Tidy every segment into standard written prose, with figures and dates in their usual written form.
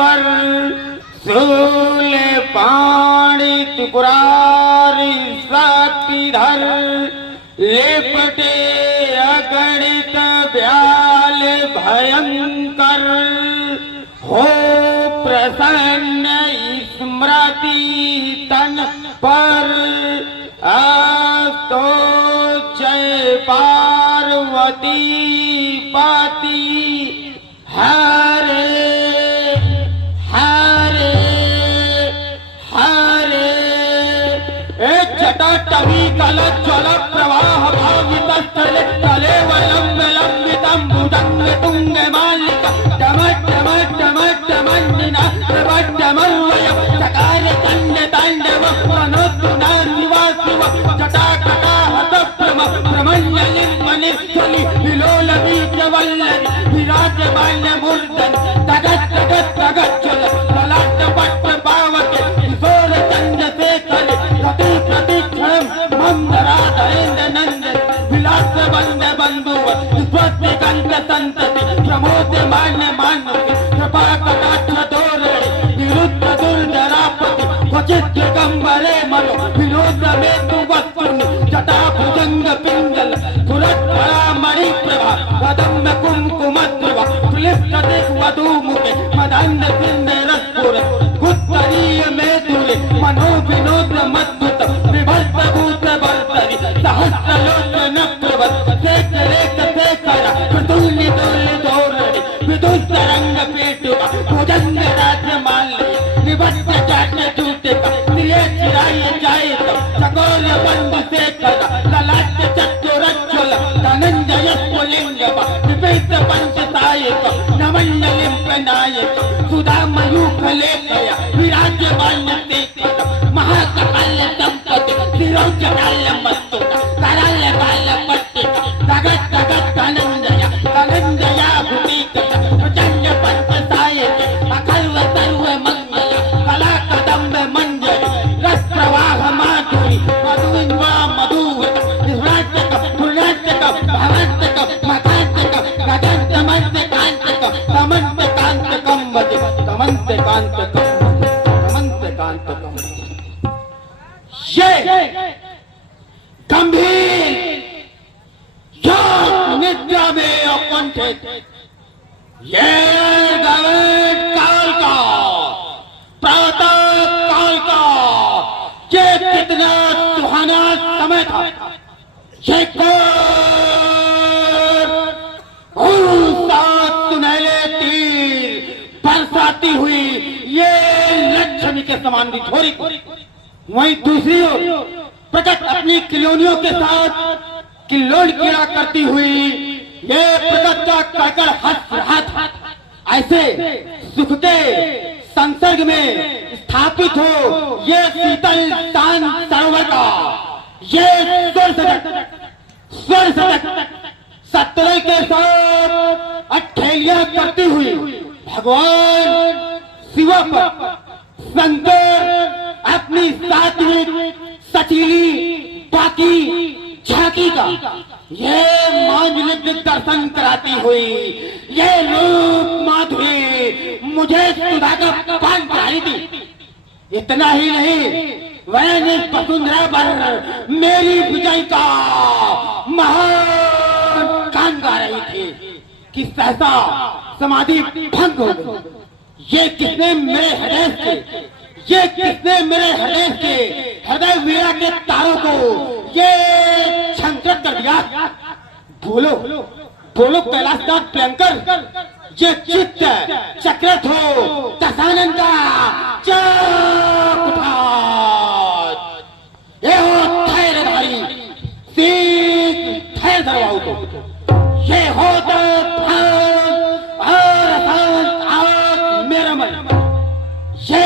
ईश्वर शूल पाणी त्रिपुरारी शक्तिधर लेपटे अगणित व्याल भयंकर हो प्रसन्न स्मृति तन पर तो जय पार्वती पति हरे हरे हरे जटाटवी कल ज्वल प्रवाह भावित स्थले कले वलंब लंबितं भुजंग तुंग मालिक डमट डमट डमट डमंडिना डमट डमर्वय चकार दंड तांडव मनोतुना निवासिव जटाकटा हत प्रम प्रमण्यलिं मनिस्थली विलोल बीज वल्लरी विराज बाल्य मूर्धन तगत तगत तगत चल ललाट पट्ट पावके किशोर चंद से कले प्रति प्रति क्षण मंदरा धरेन्द्र नंदन विलास बंद बंधुव स्वस्ति कंठ संतति प्रमोद मान मानवति कृपा कटाक्ष धोरणे निरुद्ध दुर्धरापति क्वचित दिगंबरे मनो विनोद में तु वस्तुनि जटा भुजंग पिंगल पुरस्करा मणि प्रभा कदम कुमकुमद्रवा क्लिप्त दिग् वधू मुखे मदंड सिंध रसपुर गुत्तरीय में दूरे मनो विनोद मद्भुत विभक्त भूत बर्तरी सहस्र लोचन प्रवत शेख रेख शेखरा प्रतुल्य तुल्य धोरणी विदुत तरंग पेटुका भुजंग राज्य माल्य निवत्त जाट जूटिका प्रिय चिराय जायत चकोल बंद शेखरा ललाट चतुरज्वल धनंजय पुलिंगम विपित पंच सायक नमण्यलिं प्रनायक सुधा मयूख लेखया विराज बाल्य तेखत महाकपाल संपत्ति शिरोजनाल मस्तुक कराल बाल पट्टिक तगत तगत धनंजय धनंजया भूतिकत प्रचंड पंच सायक अखल्व सर्व मंगल कला कदम्ब मंजरी रस प्रवाह माधुरी मधुविन्वा मधुवत विभ्राजक पुण्याजक भवन्तक मकान्तक गजन्त मंत कांतक तमन्त कांतकं वदे तमन्त कांतकं तमन्त कांतकं ये गंभीर योग निद्रा में अकुंठित ये गगन काल का प्रातः काल का ये कितना सुहाना समय था। ये सुनहले तीर बरसाती हुई ये लक्ष्मी के समान थोड़ी वहीं दूसरी ओर प्रकट अपनी किलोनियों के साथ किल्लोल कीड़ा करती हुई ये प्रकट का कड़कड़ हंस रहा था। ऐसे सुख के संसर्ग में स्थापित हो ये शीतल शांत सरोवर का ये स्वर सटक सतरंग के साथ अठेलियां करती हुई भगवान शिव पर शंकर अपनी सात्विक सचीली बाकी झांकी का ये मांगलिक दर्शन कराती हुई ये रूप माधुरी मुझे सुधा का पान कराई थी। इतना ही नहीं वह वसुंधरा पर मेरी विजय का महान गान गा रही थी कि सहसा समाधि भंग हो गई। ये किसने मेरे हृदय से ये किसने मेरे हृदय से हृदय वीरा के तारों को ये छंकर कर दिया। बोलो बोलो कैलाशनाथ प्रियंकर ये चित्त चक्रत हो दशानन का ये हो थैरधारी शीत थैर धरवाओ को ये हो तो मेरा मन ये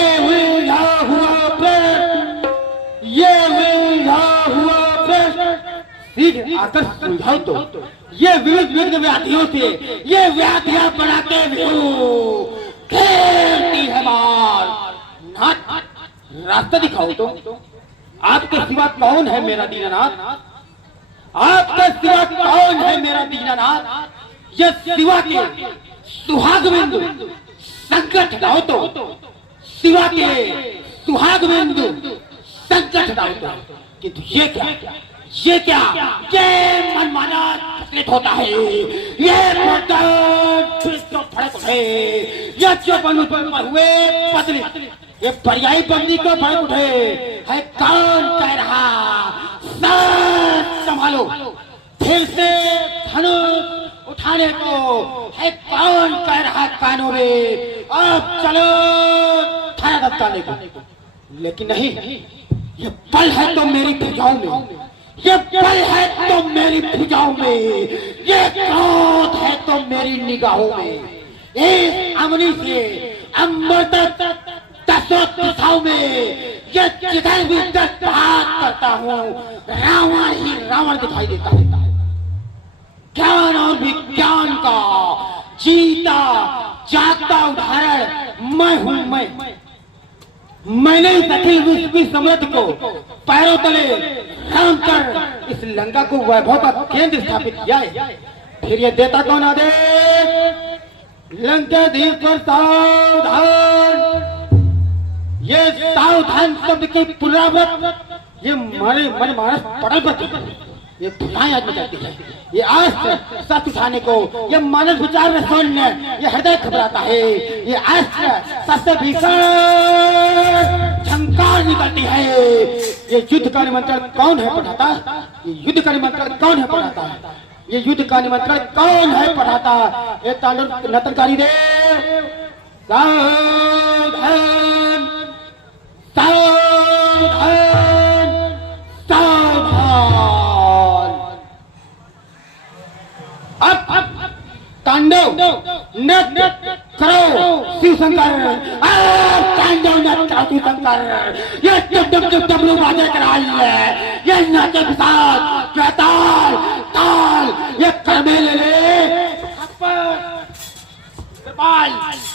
आकर समझाओ तो ये विविध विविध व्याधियों से ये व्याधियां बढ़ाते घेरती है मार नाथ रास्ता दिखाओ तो आपके सिवा कौन है मेरा दीनानाथ। आपके सिवा कौन है मेरा दीनानाथ। ये सिवा के सुहाग बिंदु संकट हटाओ तो शिवा के सुहाग बिंदु संकट हटाओ तो। किंतु ये क्या ये मनमाना तकलीफ होता है, ये जो भड़क उठे, ये जो बन पर हुए पतली, ये पर्यायी बंदी को भड़क उठे है। कौन कह रहा संभालो, फिर से धनुष उठाने को है। कौन कह रहा कानों में अब चलो थाना दत्ताने को। लेकिन नहीं, ये पल है तो मेरी भुजाओं में, ये पल है तो मेरी भुजाओं में, ये क्रोध है तो मेरी निगाहों में। इस अमनी से अमृत दसों दिशाओं में ये जिधर भी दस्तहात करता हूँ, रावण ही रावण दिखाई देता है। ज्ञान और विज्ञान का जीता जागता उदाहरण मैं हूँ। मैंने इस अखिल विश्व की समृद्ध को पैरों तले राम कर इस लंका को वैभव का केंद्र स्थापित किया है। फिर ये देता कौन आदेश? लंकाधीश पर सावधान। ये सावधान शब्द की पुनरावृत्ति ये मारे मन मानस पटल पर ये भुलाएं आज मचाती है। ये अस्त्र सच उठाने को, ये मानस विचार में सुनने, ये हृदय घबराता है। ये अस्त्र सबसे भीषण झंकार निकलती है। ये युद्ध का निमंत्रण कौन है पढ़ाता? ये युद्ध का निमंत्रण कौन है पढ़ाता? ये युद्ध का निमंत्रण कौन है पढ़ाता? ये तांडव नर्तनकारी देव सावधान सावधान सावधान। अब तांडव नृत्य करो शिव शंकर, तांडव नृत्य करो शिव शंकर। ये डब्लू बाजे कराई है, ये नाचे के साथ ताल ताल, ये करमे ले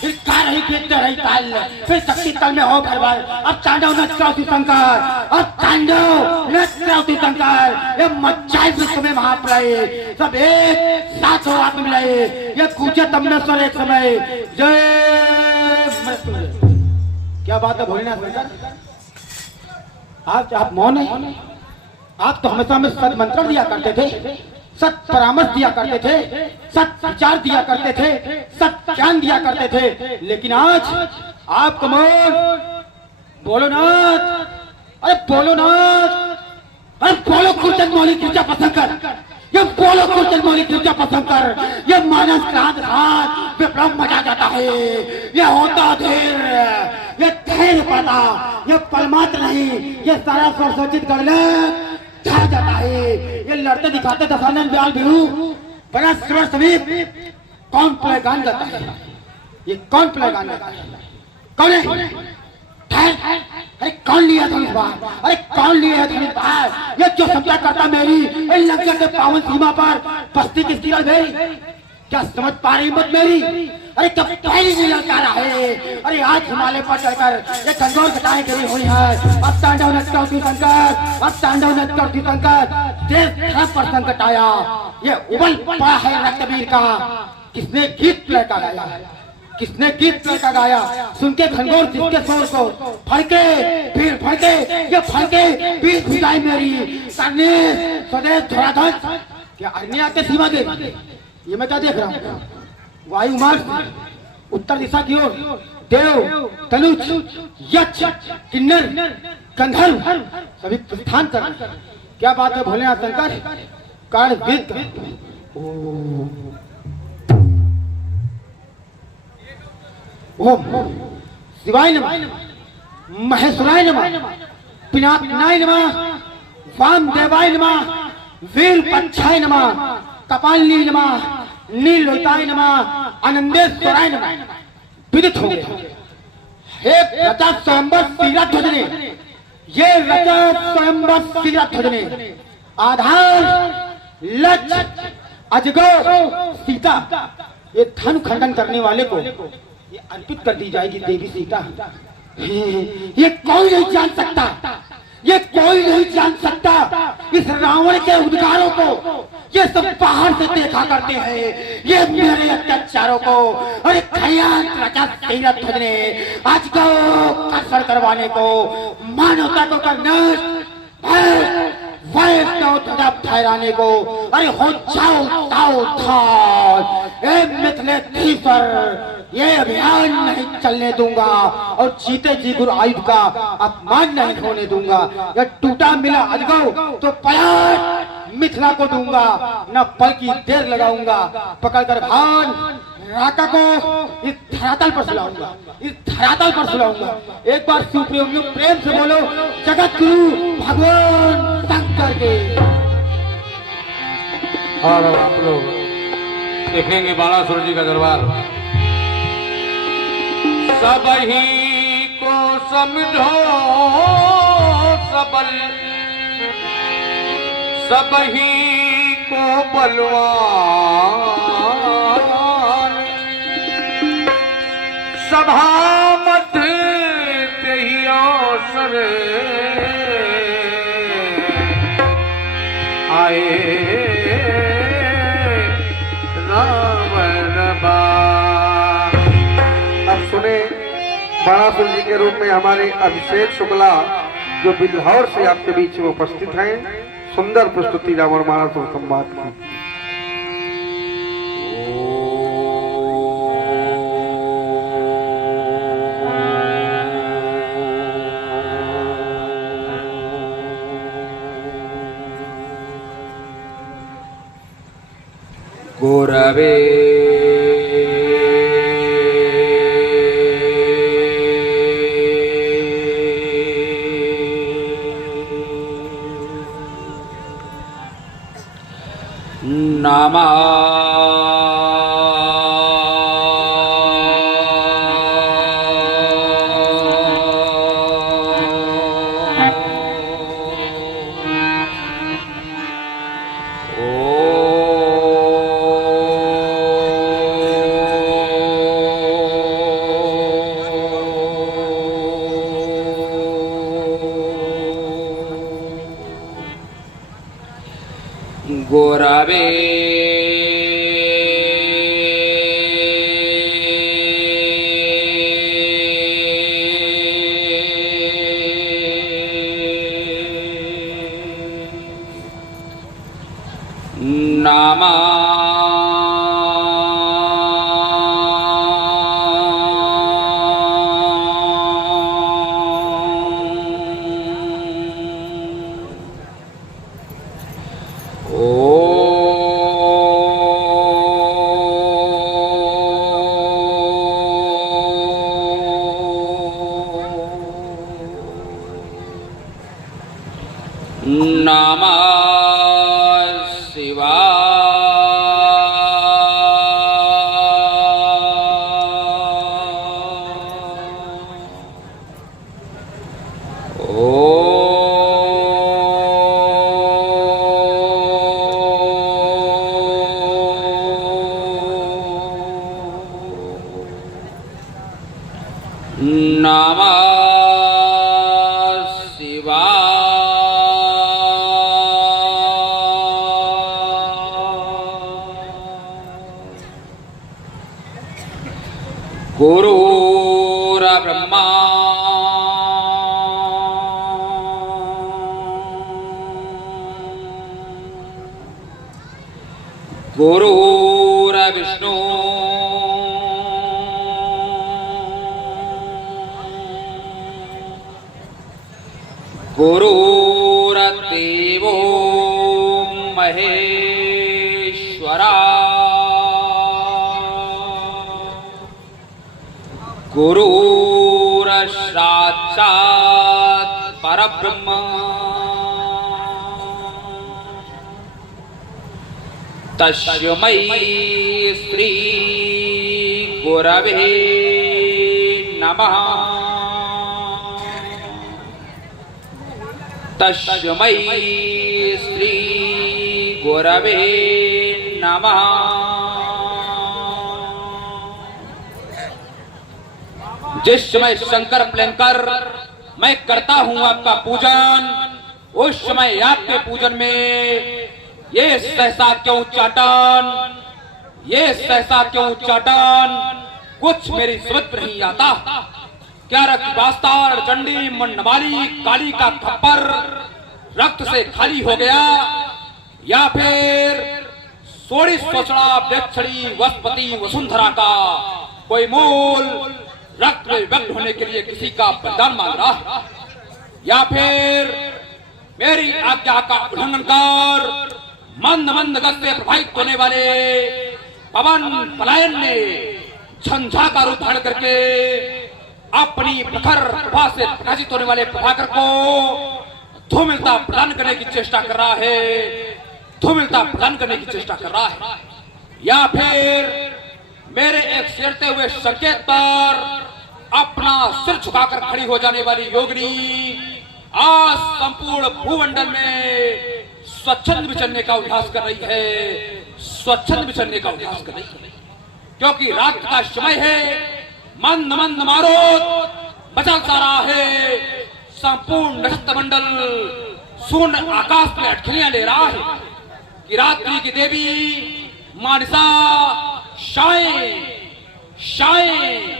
फिर कार रही खेलते रही ताल, फिर शक्ति तल में हो भरभर। अब तांडव नृत्य करो शिव शंकर, अब तांडव नृत्य करो शिव शंकर। ये मचाए विश्व में महाप्रलय, सब एक साथ हो आप मिलाए। ये कूचे तमनेश्वर एक समय जय। क्या बात है भोलेनाथ बेटा, आप मौन है? आप तो हमेशा में सद मंत्र दिया करते थे, सत परामर्श दिया करते थे, सत विचार दिया करते थे, सत ज्ञान दिया करते थे। लेकिन आज आपको मौन। बोलो नाथ, अरे बोलो नाथ, अरे बोलो कुर्चन मौली गिरजा पसंद कर, ये बोलो कुर्चन मौली गिरजा पसंद कर। ये मानस रात रात विप्लव मचा जाता है। ये होता धीर, ये धैर्य पाता, ये परमात्मा नहीं, ये सारा स्वसचित गणना छा जाता है। ये लड़ते दिखाते दशानन ब्याल बिहू बड़ा स्वर समीप। कौन प्ले गान गाता है? ये कौन प्ले गान गाता है? कौन है? अरे कौन लिया था इस बार? अरे कौन लिया था इस बार? ये जो समझा करता मेरी इन लंका के पावन सीमा पर बस्ती किसकी मेरी? क्या समझ पा रही मत मेरी? अरे कब पहली नहीं ललकारा है। अरे आज हिमालय पर चढ़कर ये गंगौर घटाएं गिरी हुई है। अब तांडव नृत्य करो शिव शंकर, अब तांडव नृत्य करो शिव शंकर। देश धर्म पर संकट आया, ये उबल पड़ा है रक्तबीर का। किसने गीत लड़का गाया? किसने गीत लड़का गाया? सुन के घनघोर जिसके शोर को फड़के फिर फड़के, ये फड़के बीच भिजाई मेरी करने स्वदेश धराधर। क्या अन्य आते सीमा दे? ये मैं क्या देख रहा हूँ? वायु मार्ग उत्तर दिशा की ओर देव तनुज यक्ष किन्नर गंधर्व सभी प्रस्थान कर। क्या बात है भोलेनाथ शंकर? काल विद ओम शिवाय नमः, महेश्वराय नमः, पिनाकनाय नमः, वामदेवाय नमः, वीरपक्षाय नमः, कपालिनी नमः, नीलोहिताय नमः, आनंदेश्वराय नमः। विदित हो गया एक रचा स्वयंवर सीरा ध्वजने, ये रचा स्वयंवर सीरा ध्वजने। आधार लक्ष्य अजगर सीता, ये धन खंडन करने वाले को ये अर्पित कर दी जाएगी देवी सीता। ये कौन नहीं जान सकता, ये कोई नहीं जान सकता इस रावण के उद्गारों को। ये सब बाहर से देखा करते हैं ये मेरे अत्याचारों को। अरे खयाल रचा तेरा ने आज को कसर करवाने को, मानवता को करना, वैष्णव ठहराने को। अरे हो जाओ ताओ था ए मिथिलेश्वर, ये अभियान नहीं चलने दूंगा और जीते जी गुरु आयुध का अपमान नहीं होने दूंगा। यह टूटा मिला अजगौ तो पलट मिथिला को दूंगा, न पल की देर लगाऊंगा। पकड़कर भान राका को इस धरातल पर सुलाऊंगा, इस धरातल पर सुलाऊंगा। एक बार सुप्रेम प्रेम से बोलो जगत गुरु भगवान शंकर के। और अब आप लोग देखेंगे बालासुर जी का दरबार। सब ही को समझो सबल, सब ही को बलवान, सभा मत पे ही अवसर आए रावण बाण। अब सुने बाणासुर जी के रूप में हमारे अभिषेक शुक्ला जो बिल्हौर से आपके बीच में उपस्थित हैं। सुंदर प्रस्तुति रावण बाणासुर संवाद की। गुरवे नमः। गुरवे नमः। नमः शिवाय। नमः शिवाय। गुरुर्ब्रह्मा गुरुर्विष्णु गुरुर्देवो महेश्वरा गुरुर्साक्षात् परब्रह्म तस्मै श्री गुरवे नमः। तस्मै श्री गुरवे नमः। जिस समय शंकर प्लंकर मैं करता हूं आपका पूजन। उस समय आपके पूजन में ये सहसा क्यों चाटन, ये सहसा क्यों चाटन, कुछ मेरी समझ में नहीं आता। क्या रक्त बास्तार चंडी मंडवाली काली का खप्पर रक्त से खाली हो गया, या फिर सोड़ी सोचड़ा बेक्षड़ी वसपति वसुंधरा का कोई मूल रक्त में व्यक्त होने के लिए किसी का बलिदान मांग रहा है, या फिर मेरी आज्ञा का उल्लंघन कर मंद मंद गति से प्रभावित होने वाले पवन पलायन ने झंझा का रूप धारण करके अपनी प्रखर प्रभा से प्रकाशित होने वाले प्रभाकर को धूमिलता प्रदान करने की चेष्टा कर रहा है, धूमिलता प्रदान करने की चेष्टा कर रहा है, या फिर मेरे एक छेड़ते हुए संकेत पर अपना सिर झुकाकर खड़ी हो जाने वाली योगिनी आज संपूर्ण भूमंडल में स्वच्छंद विचरने का उल्लास कर रही है, स्वच्छंद विचरने का उल्लास कर रही है, क्योंकि रात का समय है। मंद मंद मारो बचल सा रहा है, संपूर्ण नक्षत्र मंडल शून्य आकाश में अटखलियां ले रहा है कि रात्रि की देवी मानसा शाये शाये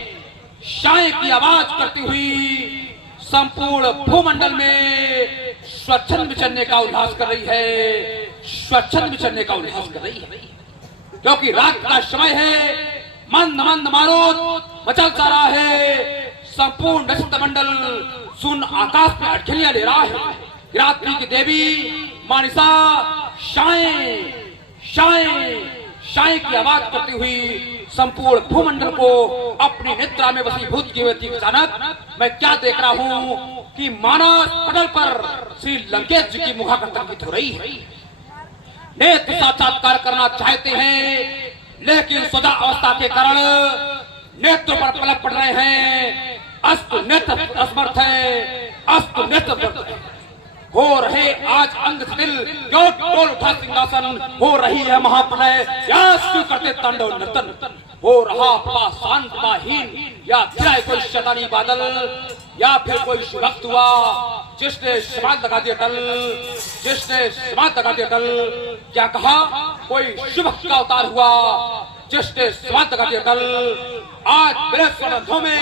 शाये की आवाज करती हुई संपूर्ण भूमंडल में स्वच्छंद विचरने का उल्लास कर रही है, स्वच्छंद विचरने का उल्लास कर रही है, क्योंकि रात का समय है। मंद मंद मारो मचल सा रहा है, संपूर्ण नक्षत्र मंडल शून्य आकाश में अटखलियां ले रहा है। रात्रि की देवी मानसा शाये शाये शाये की आवाज करती हुई संपूर्ण भूमंडल को अपनी निद्रा में वशीभूत किए हुए अचानक मैं क्या देख रहा हूँ कि मानस पटल पर श्री लंकेश जी की मुखाकर्तन हो रही है। नेत्र साक्षात्कार करना चाहते हैं, लेकिन सदा अवस्था के कारण नेत्र पर पलक पड़ रहे हैं। अस्तु नेत्र असमर्थ है, अस्तु नेत्र हो रहे आज अंग दिल क्यों टोल उठा सिंहासन, हो रही है महाप्रलय या क्यों करते तांडव नर्तन, हो रहा प्रभा शांत प्रभाहीन या फिर कोई शैतानी बादल, या फिर कोई शिवभक्त हुआ जिसने समाज लगा दिया टल, जिसने समाज लगा दिया टल। क्या कहा? कोई शिवभक्त का अवतार हुआ जिसने समाज लगा दिया टल। आज मेरे स्वरंधों में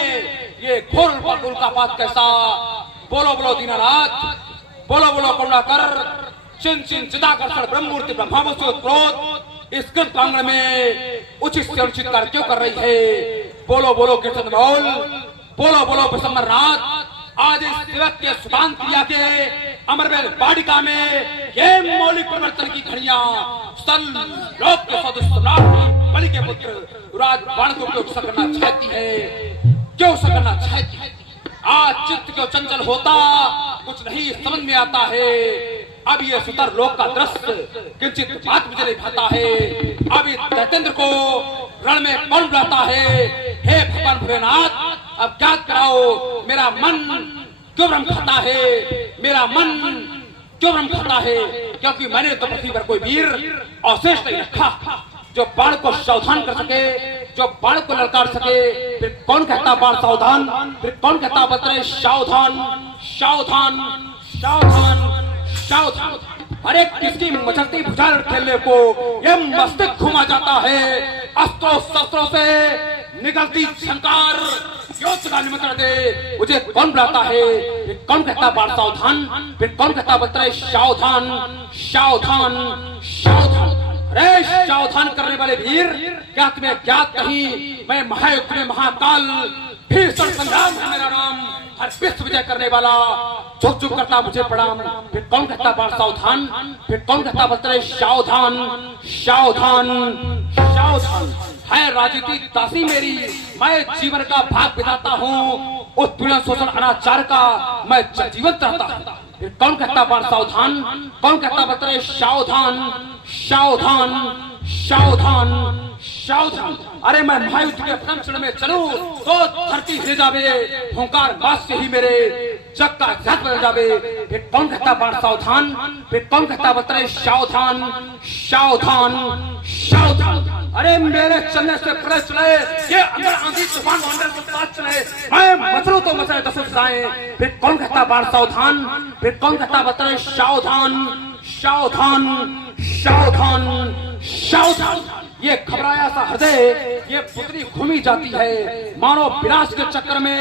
ये घोर उल्कापात कैसा। बोलो बोलो दीनानाथ, बोलो बोलो करुणाकर, चिन चिन चिदाकर ब्रह्ममूर्ति ब्रह्मावस्तु क्रोध इस कृत प्रांगण में उचित से अनुचित कार्य क्यों कर रही है। बोलो बोलो कीर्तन बोल, बोलो बोलो बिसम्बरनाथ। आज इस सेवक के सुकांत क्रिया के अमरवेल वाटिका में ये मौलिक परिवर्तन की घड़ियां स्तल लोक के सदस्य बलि के पुत्र राज बाण को क्यों करना चाहती है, क्यों करना चाहती है। आज चित्त क्यों चंचल होता कुछ नहीं समझ में आता है। अब ये सुतर लोक का दृश्य किंचित बात मुझे नहीं भाता है। अब इस दैतेंद्र को रण में कौन बुलाता है। हे भगवान भोलेनाथ, अब क्या कराओ। मेरा मन क्यों भ्रम खाता है, मेरा मन क्यों भ्रम खाता है, क्योंकि मैंने तो पृथ्वी पर कोई वीर अवशेष नहीं रखा जो बाण को सावधान कर सके, जो बाण को ललकार सके। फिर कौन कहता बाण सावधान, फिर कौन कहता बतरे सावधान सावधान सावधान सावधान। अरे किसकी मचलती भुजा खेलने को ये मस्तिष्क घुमा जाता है। अस्त्रों शस्त्रों से निकलती झंकार योद्धा का निमंत्रण दे, मुझे कौन बुलाता है। फिर कौन कहता बाण सावधान, फिर कौन कहता बतरे सावधान सावधान सावधान। अरे सावधान करने वाले वीर, क्या तुम्हें ज्ञात नहीं मैं महायुद्ध में महाकाल भीषण संग्राम है मेरा नाम। हर विश्व विजय करने वाला झुक झुक करता मुझे प्रणाम। फिर कौन कहता बाण सावधान, फिर कौन कहता बतरे सावधान सावधान सावधान। है राजनीति दासी मेरी, मैं जीवन का भाग बिताता हूँ। उत्पीड़न शोषण अनाचार का मैं जीवन चाहता हूँ। फिर कौन कहता बाण सावधान, कौन कहता बतरे सावधान सावधान सावधान सावधान। अरे मैं महायुद्ध के प्रथम क्षण में चलूं तो धरती हिल जावे, हुंकार बात से ही मेरे जग का इतिहास बदल जावे। फिर कौन कहता बाण सावधान, फिर कौन कहता बतरे सावधान सावधान सावधान। अरे मेरे चलने से प्रलय चले, ये अंदर आंधी तूफान मंडल के साथ चले, मैं मसरूफ सुनो तो मसले दस जाए। फिर कौन कहता बाढ़ सावधान, फिर कौन कहता बताए सावधान सावधान सावधान सावधान। ये घबराया सा हृदय, ये पुतली घूमी जाती है, मानो विनाश के चक्कर में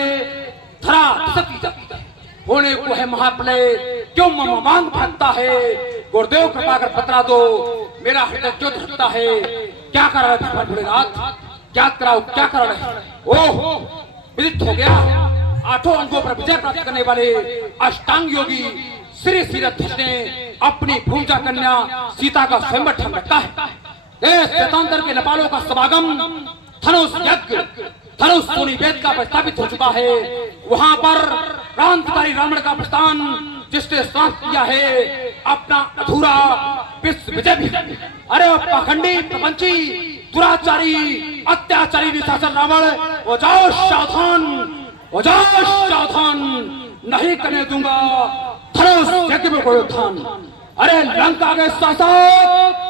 धरा धसकी जाती है। होने को है महाप्रलय, क्यों मांग भागता है। गुरुदेव कृपा कर बतला दो, मेरा हृदय क्यों धड़कता है। क्या कर रहा है भगवान भोलेनाथ, क्या कराओ, क्या कर रहे हैं। ओह विदित हो गया, आठों अंगों पर विजय प्राप्त करने वाले अष्टांग योगी श्री सीरध्वज ने अपनी भूजा कन्या सीता का स्वयंवर ठान रखा है। शतांतर के नेपालों का समागम, धनुष यज्ञ, धनुष सोनी वेद का प्रस्तावित हो चुका है। वहां पर क्रांतिकारी रावण का प्रस्थान, जिसने सांस किया है अपना अधूरा विश्व विजय भी। अरे पाखंडी प्रपंची दुराचारी अत्याचारी निशाचर रावण, हो जाओ सावधान, हो जाओ सावधान, नहीं करने दूंगा धनुष यज्ञ में कोई उत्थान। अरे लंका के शासक,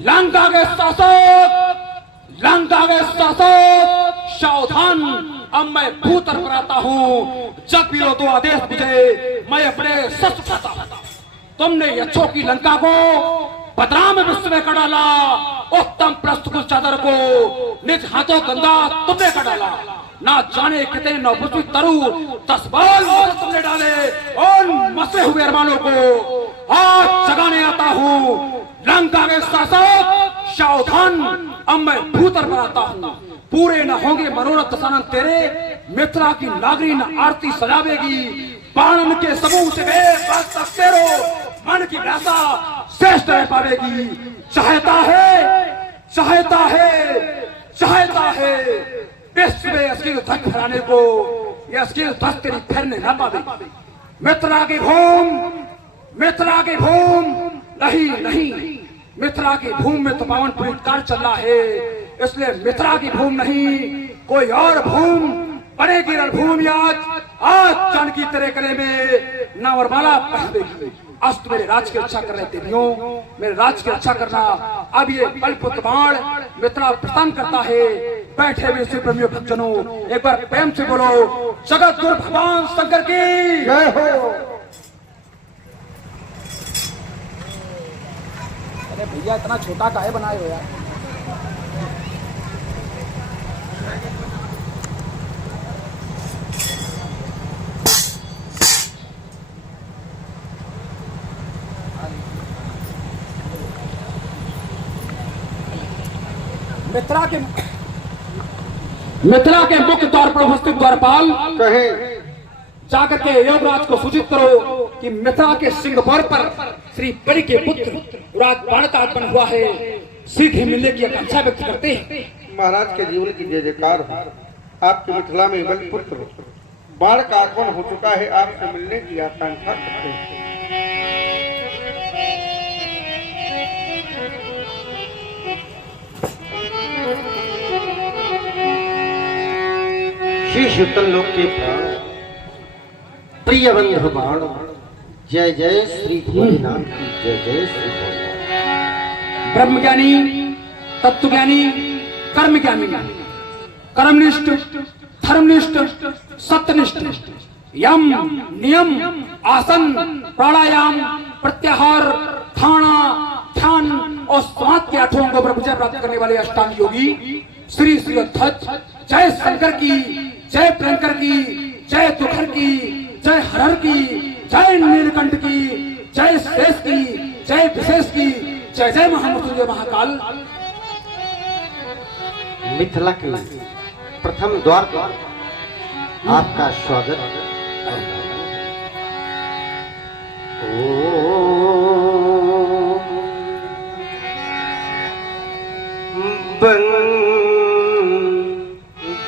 लंका के शासक, लंका के शासक सावधान। अब मैं भूतर पर आता हूँ, जब भी दो आदेश मुझे, मैं अपने शस्त्र उठाता हूँ। तुमने यक्षों की लंका को बदनाम विश्व में कर डाला, उत्तम प्रस्तुत चादर को निज हाथों गंदा तुमने कर डाला। ना जाने कितने नवपुष्पित तरु 10 बाल तुमने डाले उन मसे हुए अरमानों को आज जगाने आता हूँ। लंका के शासक सावधान, अब मैं भूतर पर आता हूँ। पूरे न होंगे मनोरथ दशानन तेरे, मिथिला की नागरी न आरती सजावेगी। बाणन के समूह से तेरो मन की व्यासा श्रेष्ठ रह पावेगी। चाहता है, चाहता है, चाहता है विश्व में अस्किल धक फैलाने को, ये अस्किल धक तेरी फैलने न पावेगी। मिथिला की भूम, मिथिला की भूम, नहीं नहीं, मिथिला की भूमि में तो पावन पुरस्कार चल रहा है, इसलिए मिथिला की भूमि नहीं, कोई और भूमि बनेगी रणभूमि। आज जानकी तेरे गले में नावरमाला पहन देगी। अस्त मेरे राज की रक्षा कर रहे देवियों, मेरे राज की रक्षा करना। अब ये बलपुत्र बाण मिथिला प्रस्थान करता है। बैठे हुए श्री प्रेमियों भक्तजनों, एक बार प्रेम से बोलो जगत गुरु भगवान शंकर की जय हो। अरे भैया इतना छोटा काहे बनाए हो यार। मिथिला के मुख्य द्वार पर उपस्थित द्वारपाल कहे जाकर के योगराज को सूचित करो कि मिथिला के सिंहपुर पर श्री बलि के पुत्र राज बाण का आगमन हुआ है। शीघ्र ही मिलने की आकांक्षा व्यक्त करते हैं। महाराज के जीवन की जय जयकार हो। आपके मिथिला में बलिपुत्र बाण का आगमन हो चुका है, आपसे मिलने की आकांक्षा करते हैं। श्री शीतल लोक के प्राण प्रिय बंधु बाण, जय जय श्री भोलेनाथ की जय जय श्री भोलेनाथ। ब्रह्मज्ञानी, तत्वज्ञानी, कर्मज्ञानी, कर्मनिष्ठ, धर्मनिष्ठ, सत्यनिष्ठ, यम नियम आसन प्राणायाम प्रत्याहार धारणा ध्यान और समाधि के 8 अंगों पर विजय प्राप्त करने वाले अष्टांग योगी श्री सीरध्वज, जय शंकर की, जय प्रियंकर की, जय तुखर की, जय हरहर की, जय नीलकंठ की, जय शेष की, जय विशेष की, जय जय महामृत्युंजय महाकाल। मिथिला के प्रथम द्वार पर आपका स्वागत।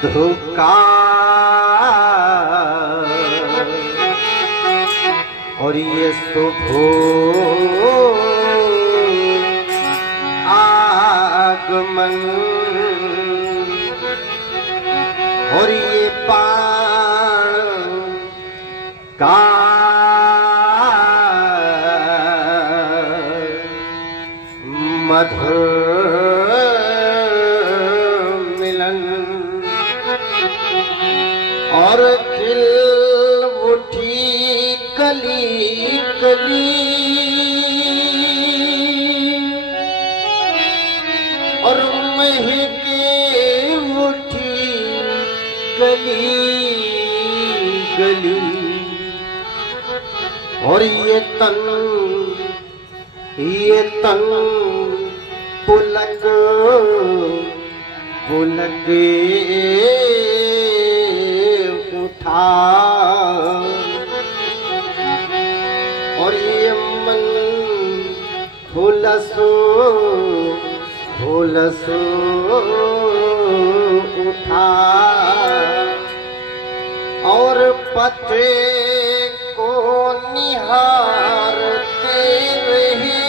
धोखा और ये शुभो आगमन और ये पाण का मधुर और खिल उठी कली कली और महके उठी गली गली और ये तन पुलक पुलक उठा और ये मन हुलसो हुलसो उठा और पते को निहारते रहे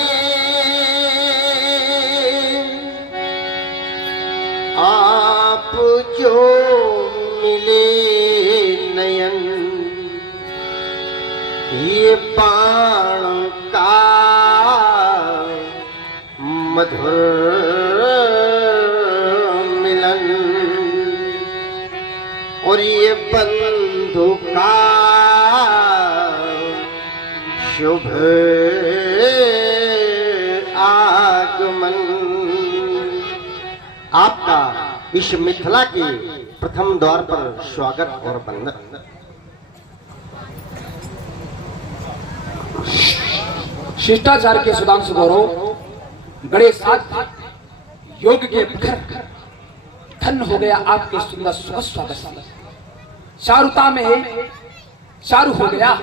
आप जो मिले नयन ये बाण का मधुर मिलन और ये बंधु का शुभ आगमन। आपका इस मिथिला के प्रथम द्वार पर स्वागत और वंदन। शिष्टाचार के सुधांशु गौरव गणेश साथ योग के प्रखर धन हो गया आपके सुंदर सुखद स्वागत से। चारुता में चारु हो गया,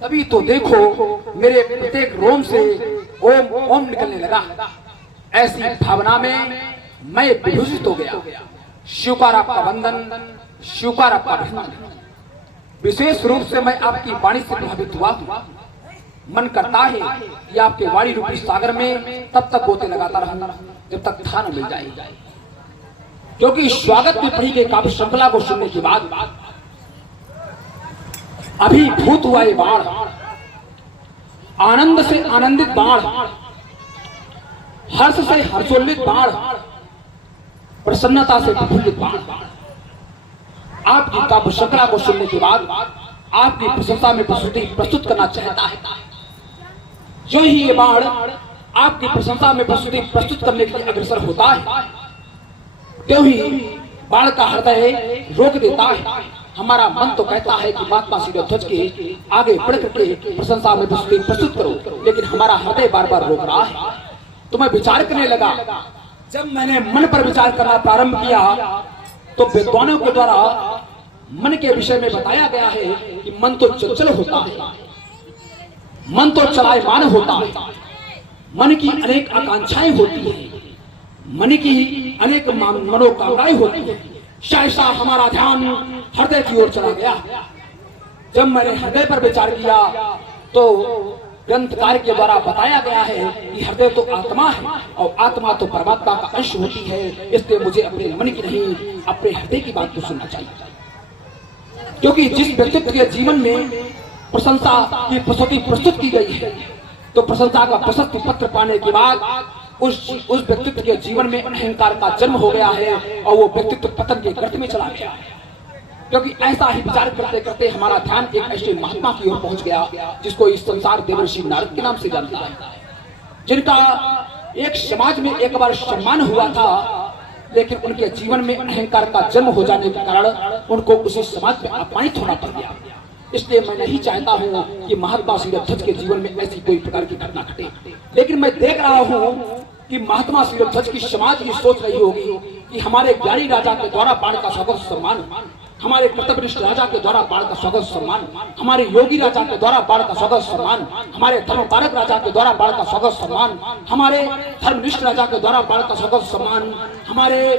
तभी तो देखो मेरे प्रत्येक रोम से ओम ओम निकलने लगा। ऐसी भावना में मैं विभूषित हो गया। स्वीकार आपका वंदन, स्वीकार आपका अभिनंदन। विशेष रूप से मैं आपकी वाणी से प्रभावित हुआ। मन करता है कि आपके वाणी रूपी सागर में तब तक गोते लगाता रहूं जब तक था न मिल जाए, क्योंकि स्वागत में पढ़ी गई काव्य श्रृंखला को सुनने के बाद अभिभूत हुआ ये बाण, आनंद से आनंदित बाण, हर्ष से हर्षोल्लित बाण, प्रसन्नता से प्रफुल्लित बाण, आपकी काव्य श्रृंखला को सुनने के बाद आपकी प्रशंसा में प्रस्तुति प्रस्तुत करना चाहता है। जो ही ये बाण आपकी प्रशंसा में प्रस्तुति प्रस्तुत करने के लिए अग्रसर होता है, त्यों ही बाण का हृदय रोक देता है। हमारा मन तो कहता है कि महात्मा शिरोध्वज के आगे बढ़ करके प्रशंसा में प्रस्तुति प्रस्तुत करो, लेकिन हमारा हृदय बार बार रोक रहा है। तो मैं विचार करने लगा। जब मैंने मन पर विचार करना प्रारंभ किया तो विद्वानों के द्वारा मन के विषय में बताया गया है कि मन तो चंचल होता है, मन तो चलायमान होता है, मन की अनेक आकांक्षाएं होती हैं, मन की अनेक मनोकामनाएं होती हैं। सहसा हमारा ध्यान हृदय की ओर चला गया। जब मैंने हृदय पर विचार किया तो ग्रंथकार के द्वारा बताया गया है कि हृदय तो आत्मा है और आत्मा तो परमात्मा का अंश होती है। इसलिए मुझे अपने मन की नहीं अपने हृदय की बात को सुनना चाहिए, क्योंकि जिस व्यक्तित्व के जीवन में प्रशंसा की प्रस्तुति प्रस्तुत की गई है तो प्रशंसा का प्रशस्ति पत्र पाने के बाद उस व्यक्तित्व के जीवन में अहंकार का जन्म हो गया है और वो व्यक्तित्व पतन के गर्त में चला गया है। क्योंकि ऐसा ही विचार करते करते हमारा ध्यान एक ऐसे महात्मा की ओर पहुंच गया जिसको इस संसार देवर्षि नारद के नाम से जानता है, जिनका एक समाज में एक बार सम्मान हुआ था, लेकिन उनके जीवन में अहंकार का जन्म हो जाने के कारण उनको उसी समाज में अपमानित होना पड़ गया। इसलिए मैं नहीं चाहता हूं कि महात्मा शिरोध्वज के जीवन में ऐसी कोई प्रकार की घटना घटे, लेकिन मैं देख रहा हूं कि महात्मा शिरोध्वज की समाज ये सोच रही होगी कि हमारे ज्ञानी राजा के द्वारा बाण का स्वागत सम्मान, हमारे कर्तव्यनिष्ठ राजा के द्वारा बाण का स्वागत सम्मान, हमारे योगी राजा के द्वारा बाण का स्वागत सम्मान, हमारे धर्मपालक राजा के द्वारा बाण का स्वागत सम्मान, हमारे धर्मनिष्ठ राजा के द्वारा बाण का स्वागत सम्मान, हमारे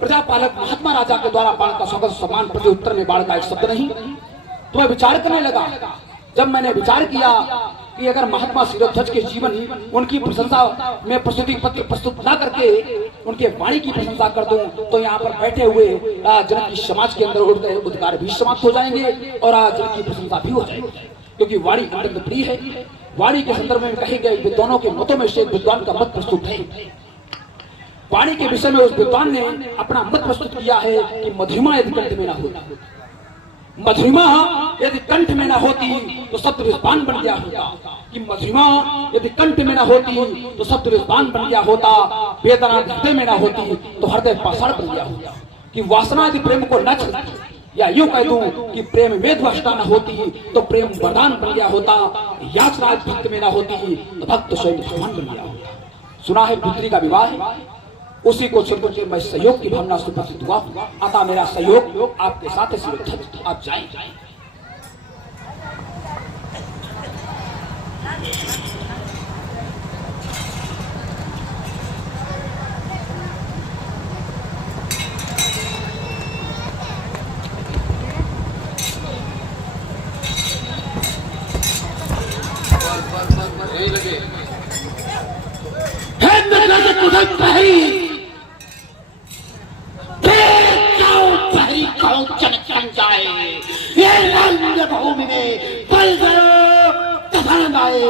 प्रजापालक महात्मा राजा के द्वारा बाण का स्वागत सम्मान। प्रति उत्तर में बाण का एक शब्द नहीं। तो मैं विचार करने लगा। जब मैंने विचार किया कि अगर महात्मा शिरोध्वज के जीवन उनकी प्रशंसा में प्रस्तुति पत्र प्रस्तुत न करके उनके वाणी की प्रशंसा कर दूं तो यहाँ पर बैठे हुए जनक की समाज के अंदर उठ गए उद्गार भी समाप्त हो जाएंगे और जनक की प्रशंसा भी हो जाएगी, क्योंकि वाणी अत्यंत प्रिय है। वाणी के संदर्भ में कहे गए विद्वानों के मतों में से एक विद्वान का मत प्रस्तुत है। वाणी के विषय में उस विद्वान ने अपना मत प्रस्तुत किया है कि मधुमा यदि कंठ में न हो मधुरिमा यदि कंठ में ना होती तो शत्रुपान बन गया होता, कि मधुरिमा यदि कंठ में ना होती तो शत्रुपान बन गया होता, वेदना हृदय में ना होती तो हृदय पाषाण बन गया होता, कि वासना यदि प्रेम को न छलती, या यूं कह दूं कि प्रेम वेद भाषा न होती तो प्रेम वरदान बन गया होता, याचना भक्त में ना होती तो भक्त स्वयं भगवान बन गया होता। सुना है पुत्री का विवाह, उसी को सुनकर मैं सहयोग की भावना से उपस्थित हुआ, अतः मेरा सहयोग आपके साथ है, आप जाएं। भूमि में पल तूफान आए,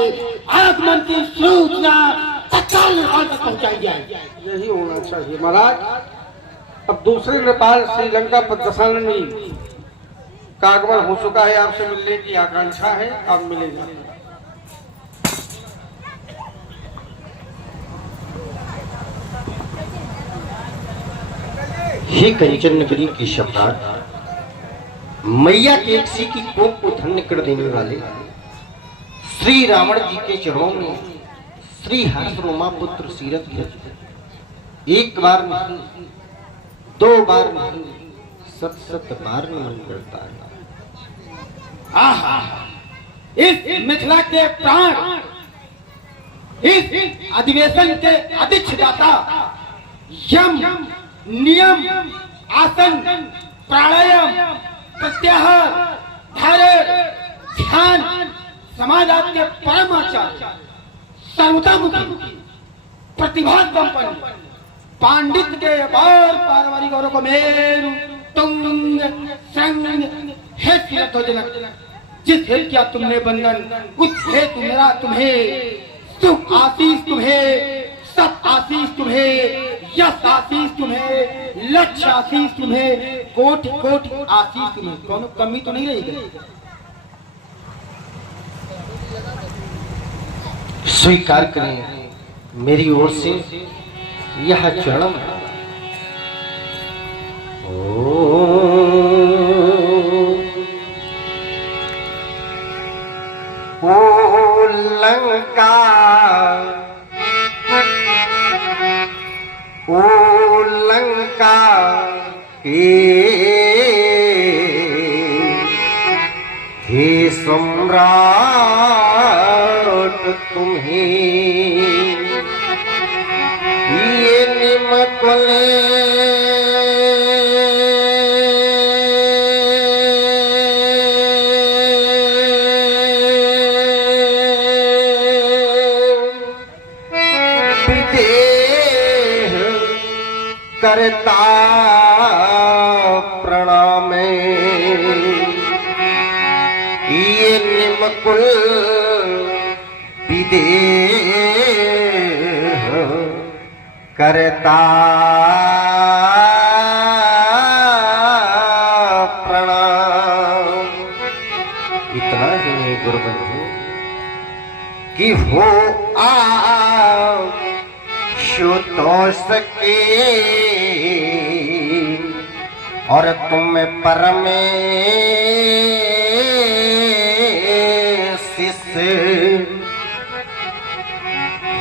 आगमन की सूचना तत्काल नेपाल तक पहुंचाई जाए। यही होना चाहिए महाराज। अब दूसरे नेपाल श्रीलंका पर दशाननी का आगमन हो चुका है, आपसे मिलने की आकांक्षा है, आप मिलेगा। हे कंचन नगरी की सम्राट, मैया के एक सी की कोप को धन्य कर देने वाले श्री रावण जी के चरणों में श्री हर्ष रोमा पुत्र सीरथ ध्वज एक बार नहीं, दो बार नहीं, सत सत बार नमन करता है। आहा, इस मिथिला के प्राण, इस अधिवेशन के अधिष्ठाता यम नियम आसन प्राणायाम प्रत्याहार धारण ध्यान समाज के परम आचार्य सर्वतामुखी प्रतिभा संपन्न पांडित्य के अपार पारिवारिक गौरव को मेरु तुंग संग हे जनक, जिस हेतु किया तुमने बंधन उस हेतु मेरा तुम्हें सुख आशीष तुम्हें, सब आशीष तुम्हें, यश आशीष तुम्हें, लक्ष्य आशीष तुम्हें, कोटि कोटि आशीष तुम्हें। कौन कमी तो नहीं रहेगी। स्वीकार करें मेरी ओर से यह चरण। ओ लंका, ओ लंका हे सम्राट तुम्हें ये निमकले करता प्रणाम, ये निमकुल विदेह करता प्रणाम। इतना ही नहीं गुरुबंधु कि हो तो सके और तुम परमेश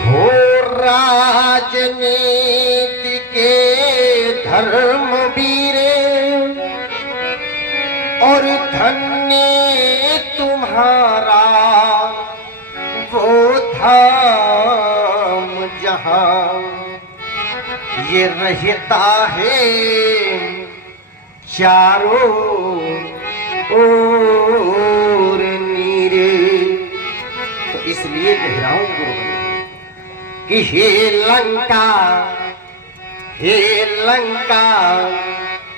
हो, राजनीति के धर्मवीरे और धन्य तुम्हारा वो धाम जहां ये रहता है चारों ओर नीर। तो इसलिए कह रहा हूं गुरुबंधु कि हे लंका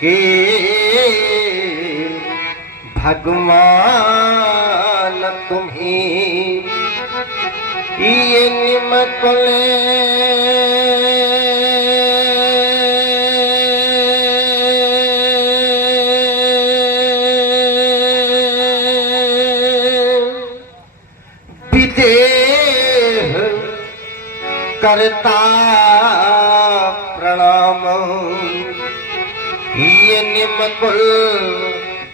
के भगवान तुम्हें ये निमकले करता प्रणाम ये निमकुल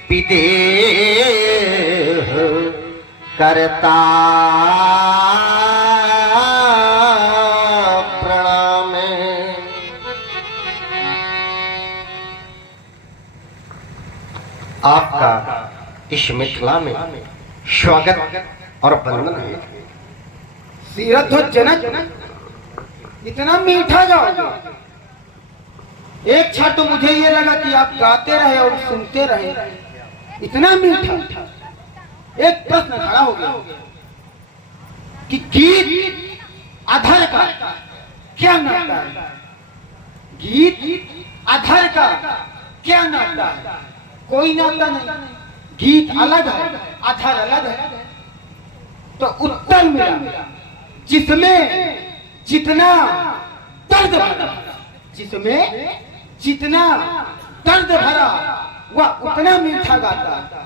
विदेह करता प्रणाम। आपका इस मिथिला में स्वागत और वंदन है। सीरत हो जनक, इतना मीठा गाओ। एक क्षण तो मुझे ये लगा कि आप गाते रहे और सुनते रहे, इतना मीठा। एक प्रश्न खड़ा हो गया कि गीत अधर का क्या नाता है? गीत अधर का क्या नाता है? कोई नाता नहीं। गीत अलग है, अधर अलग है। तो उत्तर मिला जिसमें जितना दर्द भरा, जिसमें जितना दर्द भरा वह उतना मीठा गाता है।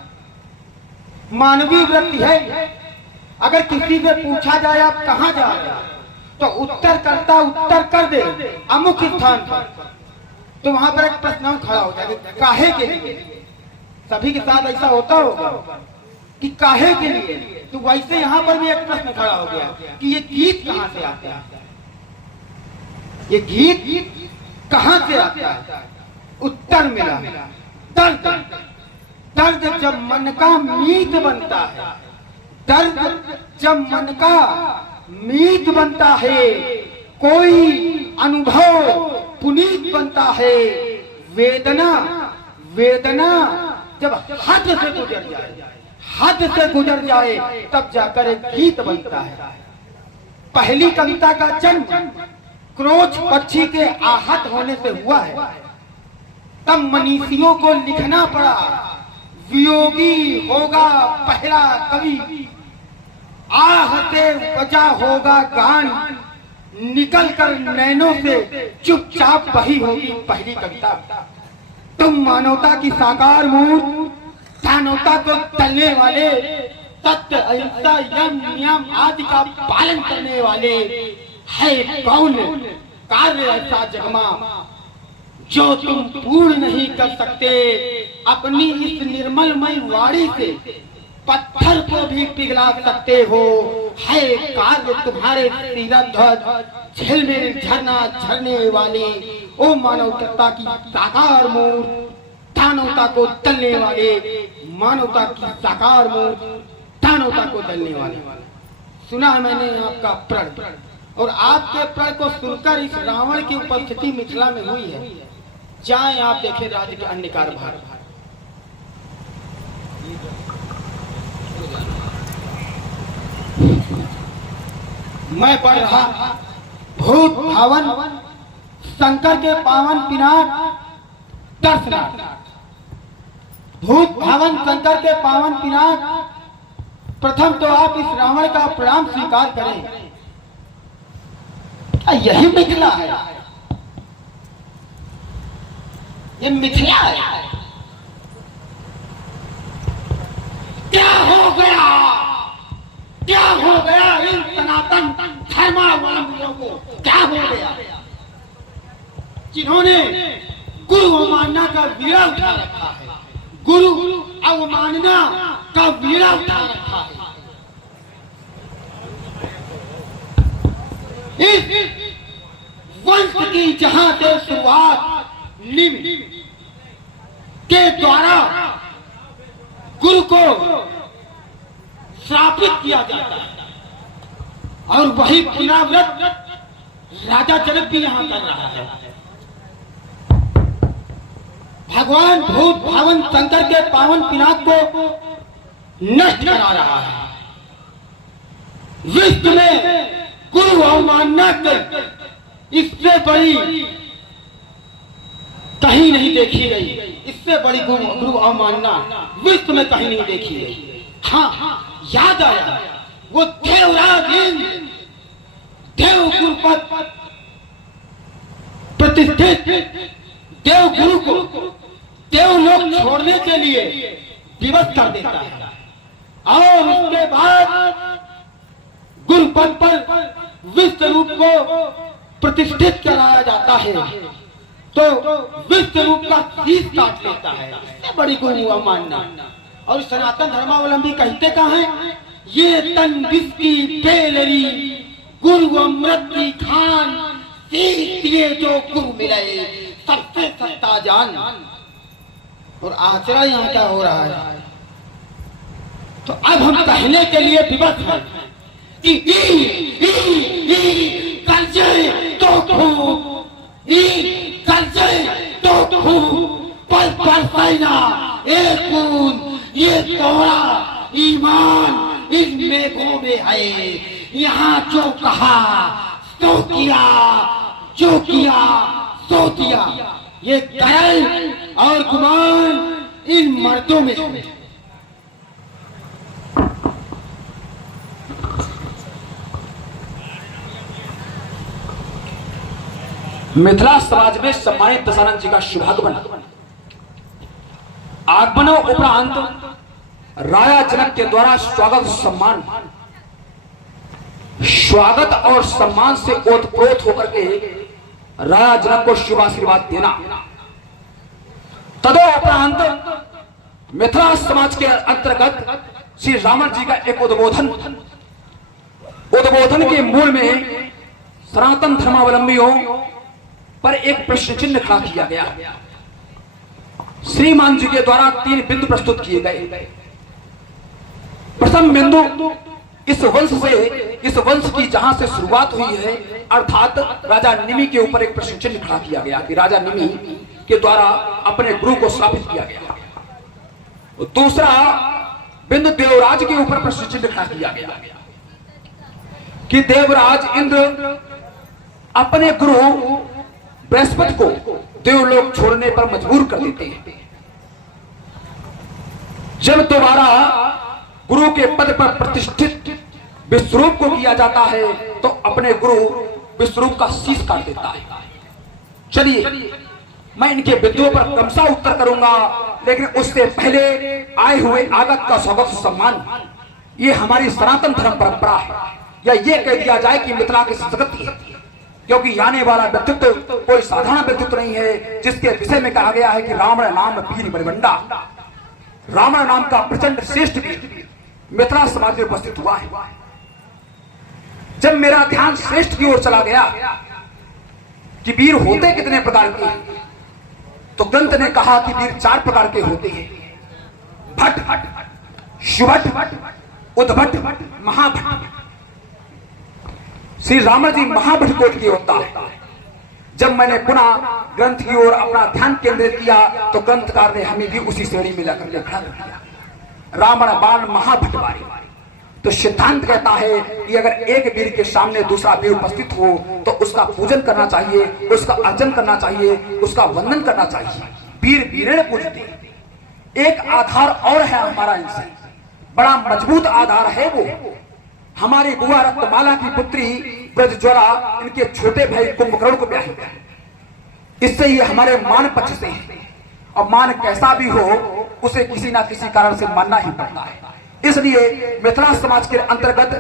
मानवीय वृत्ति है। अगर किसी से पूछा जाए आप कहाँ जा रहे हैं, तो उत्तर कर दे अमुक स्थान पर, तो वहां पर एक प्रश्न खड़ा हो जाएगा, काहे के लिए? सभी के साथ ऐसा होता होगा कि काहे के लिए। तो वैसे यहाँ पर भी एक प्रश्न खड़ा हो गया कि ये गीत कहाँ से आता है? ये गीत कहाँ से आता है? उत्तर मिला दर्द। दर्द जब मन का मीत बनता है, दर्द जब मन का मीत बनता है, कोई अनुभव पुनीत बनता है। वेदना जब हद से गुजर जाए, हद से गुजर जाए, तब जाकर एक गीत बनता है। पहली कविता का जन्म क्रोच पक्षी के आहत होने से हुआ है। तब मनीषियों को लिखना पड़ा, वियोगी होगा पहला कवि, आह से बजा होगा गान, निकल कर नैनों से चुपचाप बही होगी पहली कविता। तुम मानवता की साकार मूर्त, मानवता को तलने वाले, सत्य अहिंसा यम नियम आदि का पालन करने वाले है कौन कार्य ऐसा जगमा जो तुम पूर्ण नहीं कर सकते? अपनी इस निर्मलमय वाणी से पत्थर को भी पिघला सकते हो। है कार्य तुम्हारे तीरध्वज झिलमिल झरना झरने वाले, ओ मानवता की साकार मूर्त, दानवता को तलने वाले, मानवता की साकार मूर्त, दानवता को तलने वाले। सुना है मैंने आपका प्रण, और आपके प्रण को सुनकर इस रावण की उपस्थिति मिथिला में हुई है। जाएं आप देखें राज्य के अन्य कारभार। मैं पढ़ रहा भूत भावन शंकर के पावन पिनाक दर्शनार्थ। भूत भावन शंकर के पावन पिनाक, प्रथम तो आप इस रावण का प्रणाम स्वीकार करें। यही मिथिला है, ये मिथिला है। क्या हो गया, क्या हो गया इन सनातन धर्मावलंबियों को? क्या हो गया जिन्होंने गुरु अवमानना का बीड़ा उठा रखा है? गुरु अवमानना का बीड़ा उठा रखा है। इस वंश की जहां से शुरुआत निम के द्वारा गुरु को श्रापित किया जाता है, और वही पुनरावृत्त राजा जनक भी यहां कर रहा है। भगवान भूत भावन शंकर के पावन पिनाक को नष्ट करा रहा है। विश्व में गुरु अवमानना कर इससे बड़ी कहीं नहीं देखी गई। इससे बड़ी गुरु अवमानना विश्व में कहीं नहीं देखी गई। हाँ, याद आया वो देवराज देवगुरु पद प्रतिष्ठित देवगुरु को देवलोक छोड़ने के लिए विवश कर देता है, और उसके बाद गुरु पद पर विश्व रूप को प्रतिष्ठित कराया जाता है तो विश्व रूप का शीश काट लेता है, इससे बड़ी कोई अवमानना। और सनातन धर्मावलंबी कहते कहाँ हैं, ये तन विष की बेलरी गुरु अमृत की खान, शीश दिए जो गुरु मिले सबसे सत्ता जान। और आचरा यहाँ क्या हो रहा है, तो अब हम कहने के लिए विवश हैं कि कर्जे तो खूब, कर्जे तो खूब, पल पल सैना एक खून, ये तोड़ा ईमान इन मेघों में है। यहाँ जो कहा तो किया, जो किया सो दिया, ये करल और गुमान इन मर्दों में है। मिथिला समाज में सम्मानित दशानंद जी का शुभागमन, आगमन उपरांत राजा जनक के द्वारा स्वागत सम्मान, स्वागत और सम्मान से ओतप्रोत होकर के राजा जनक को शुभ आशीर्वाद देना, तदोपरांत मिथिला समाज के अंतर्गत श्री रावण जी का एक उद्बोधन के मूल में सनातन धर्मावलंबियों पर एक प्रश्न चिन्ह खड़ा किया गया। श्रीमान जी के द्वारा 3 बिंदु प्रस्तुत किए गए। प्रथम बिंदु इस वंश की जहां से शुरुआत हुई है, अर्थात राजा निमि के ऊपर एक प्रश्न चिन्ह खड़ा किया गया कि राजा निमि के द्वारा अपने गुरु को श्रापित किया गया। दूसरा बिंदु देवराज के ऊपर प्रश्न चिन्ह खड़ा किया गया कि देवराज इंद्र अपने गुरु बृहस्पति को देवलोक छोड़ने पर मजबूर कर देते हैं। जब दोबारा गुरु के पद पर प्रतिष्ठित विश्वरूप को किया जाता है तो अपने गुरु विश्वरूप का शीश काट देता है। चलिए मैं इनके बिंदुओं पर क्रमशः उत्तर करूंगा, लेकिन उससे पहले आए हुए आगत का स्वागत सम्मान ये हमारी सनातन धर्म परंपरा है, या ये कह दिया जाए कि मिथिला की संस्कृति है, क्योंकि आने वाला व्यक्तित्व कोई साधारण व्यक्तित्व नहीं है, जिसके विषय में कहा गया है कि रावण नाम वीर बलवंडा, रावण नाम का प्रचंड श्रेष्ठ वीर मिथिला समाज में उपस्थित हुआ है। जब मेरा ध्यान श्रेष्ठ की ओर चला गया कि वीर होते कितने प्रकार के, तो ग्रंथ ने कहा कि वीर 4 प्रकार के होते हैं, भट्ट, शुभट, उद्भट, महाभट। श्री रावण जी महाभट कोट की होता है। जब मैंने पुनः ग्रंथ की ओर अपना ध्यान केंद्रित किया तो ग्रंथकार ने हमें भी उसी श्रेणी में लाकर खड़ा कर दिया, रावण बाण महाभटवारी। तो सिद्धांत कहता है कि अगर एक वीर के सामने दूसरा वीर उपस्थित हो तो उसका पूजन करना चाहिए, उसका अर्चन करना चाहिए, उसका वंदन करना चाहिए। वीर वीरेण पूजते। एक आधार और है हमारा, इनसे बड़ा मजबूत आधार है वो हमारी बुआ रत्नमाला की पुत्री ब्रजज्वाला, इनके छोटे भाई कुंभकर्ण को ब्याही है। इससे ये हमारे मान पक्ष से है, और मान कैसा भी हो उसे किसी ना किसी कारण से मानना ही पड़ता है। इसलिए मिथिला समाज के अंतर्गत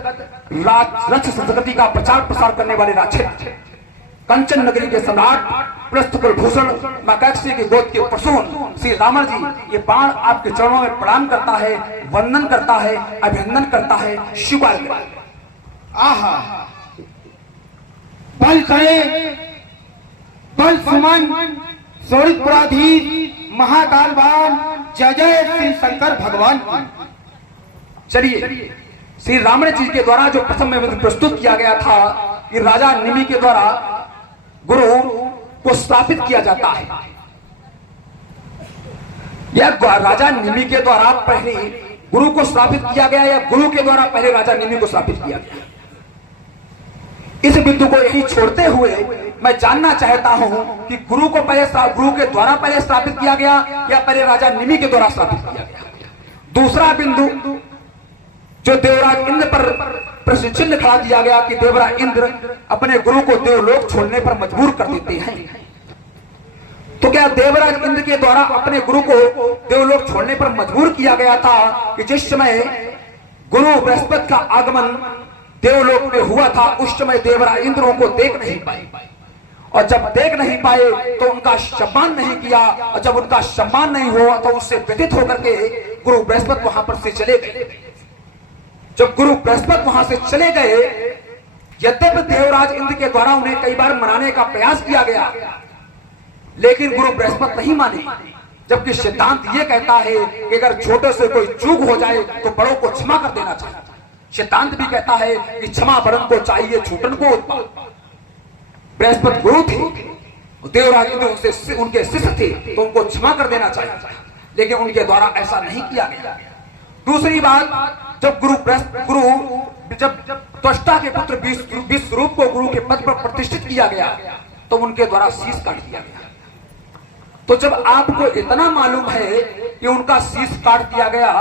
रक्ष संस्कृति का प्रचार प्रसार करने वाले राक्षस कंचन नगरी के सम्राट प्रस्थकुलभूषण मकैक्सी के गोद के प्रसून श्री रावण जी ये बाण आपके चरणों में प्रणाम करता है, वंदन करता है, अभिनंदन करता है, स्वीकार करता है। आहा, बल करे, बल सुमन, शौरिपुराधीश, महाकालवान, जय जय श्री शंकर भगवान। चलिए श्री रावण जी के द्वारा जो प्रथम में प्रस्तुत किया गया था कि राजा निमि के द्वारा गुरु को स्थापित किया जाता है, या राजा निमि के द्वारा पहले गुरु को स्थापित किया गया या गुरु के द्वारा पहले राजा निमि को स्थापित किया गया। इस बिंदु को यही छोड़ते हुए मैं जानना चाहता हूं कि गुरु के द्वारा पहले स्थापित किया गया या पहले राजा निमि के द्वारा स्थापित किया गया। दूसरा बिंदु जो देवराज इंद्र पर प्रश्न चिन्ह खड़ा किया गया कि देवराज इंद्र अपने गुरु को देवलोक छोड़ने पर मजबूर कर देते हैं, तो क्या देवराज इंद्र के द्वारा अपने गुरु को देवलोक छोड़ने पर मजबूर किया गया था कि जिस समय गुरु बृहस्पति का आगमन देवलोक में हुआ था, उस समय देवराज इंद्र उनको देख नहीं पाए, और जब देख नहीं पाए तो उनका सम्मान नहीं किया, और जब उनका सम्मान नहीं हुआ तो उससे व्यथित होकर के गुरु बृहस्पति वहां पर से चले गए। जब गुरु बृहस्पति वहां से चले गए, यद्यपि देवराज इंद्र के द्वारा उन्हें कई बार मनाने का प्रयास किया गया, लेकिन गुरु बृहस्पति नहीं माने। जबकि सिद्धांत ये कहता है कि अगर छोटे से कोई चूक हो जाए तो बड़ों को क्षमा कर देना चाहिए। सिद्धांत भी कहता है कि क्षमा बड़न को चाहिए, छूटन को उत्पाद। बृहस्पति गुरु थे, देवराज इंद्र उनके शिष्य थे, तो उनको क्षमा कर देना चाहिए, लेकिन उनके द्वारा ऐसा नहीं किया गया। दूसरी बात, जब जब त्वष्टा के पुत्र विश्वरूप को गुरु के पद पर प्रतिष्ठित किया गया तो उनके द्वारा शीश काट दिया गया। तो जब आपको इतना मालूम है कि उनका शीश काट दिया गया,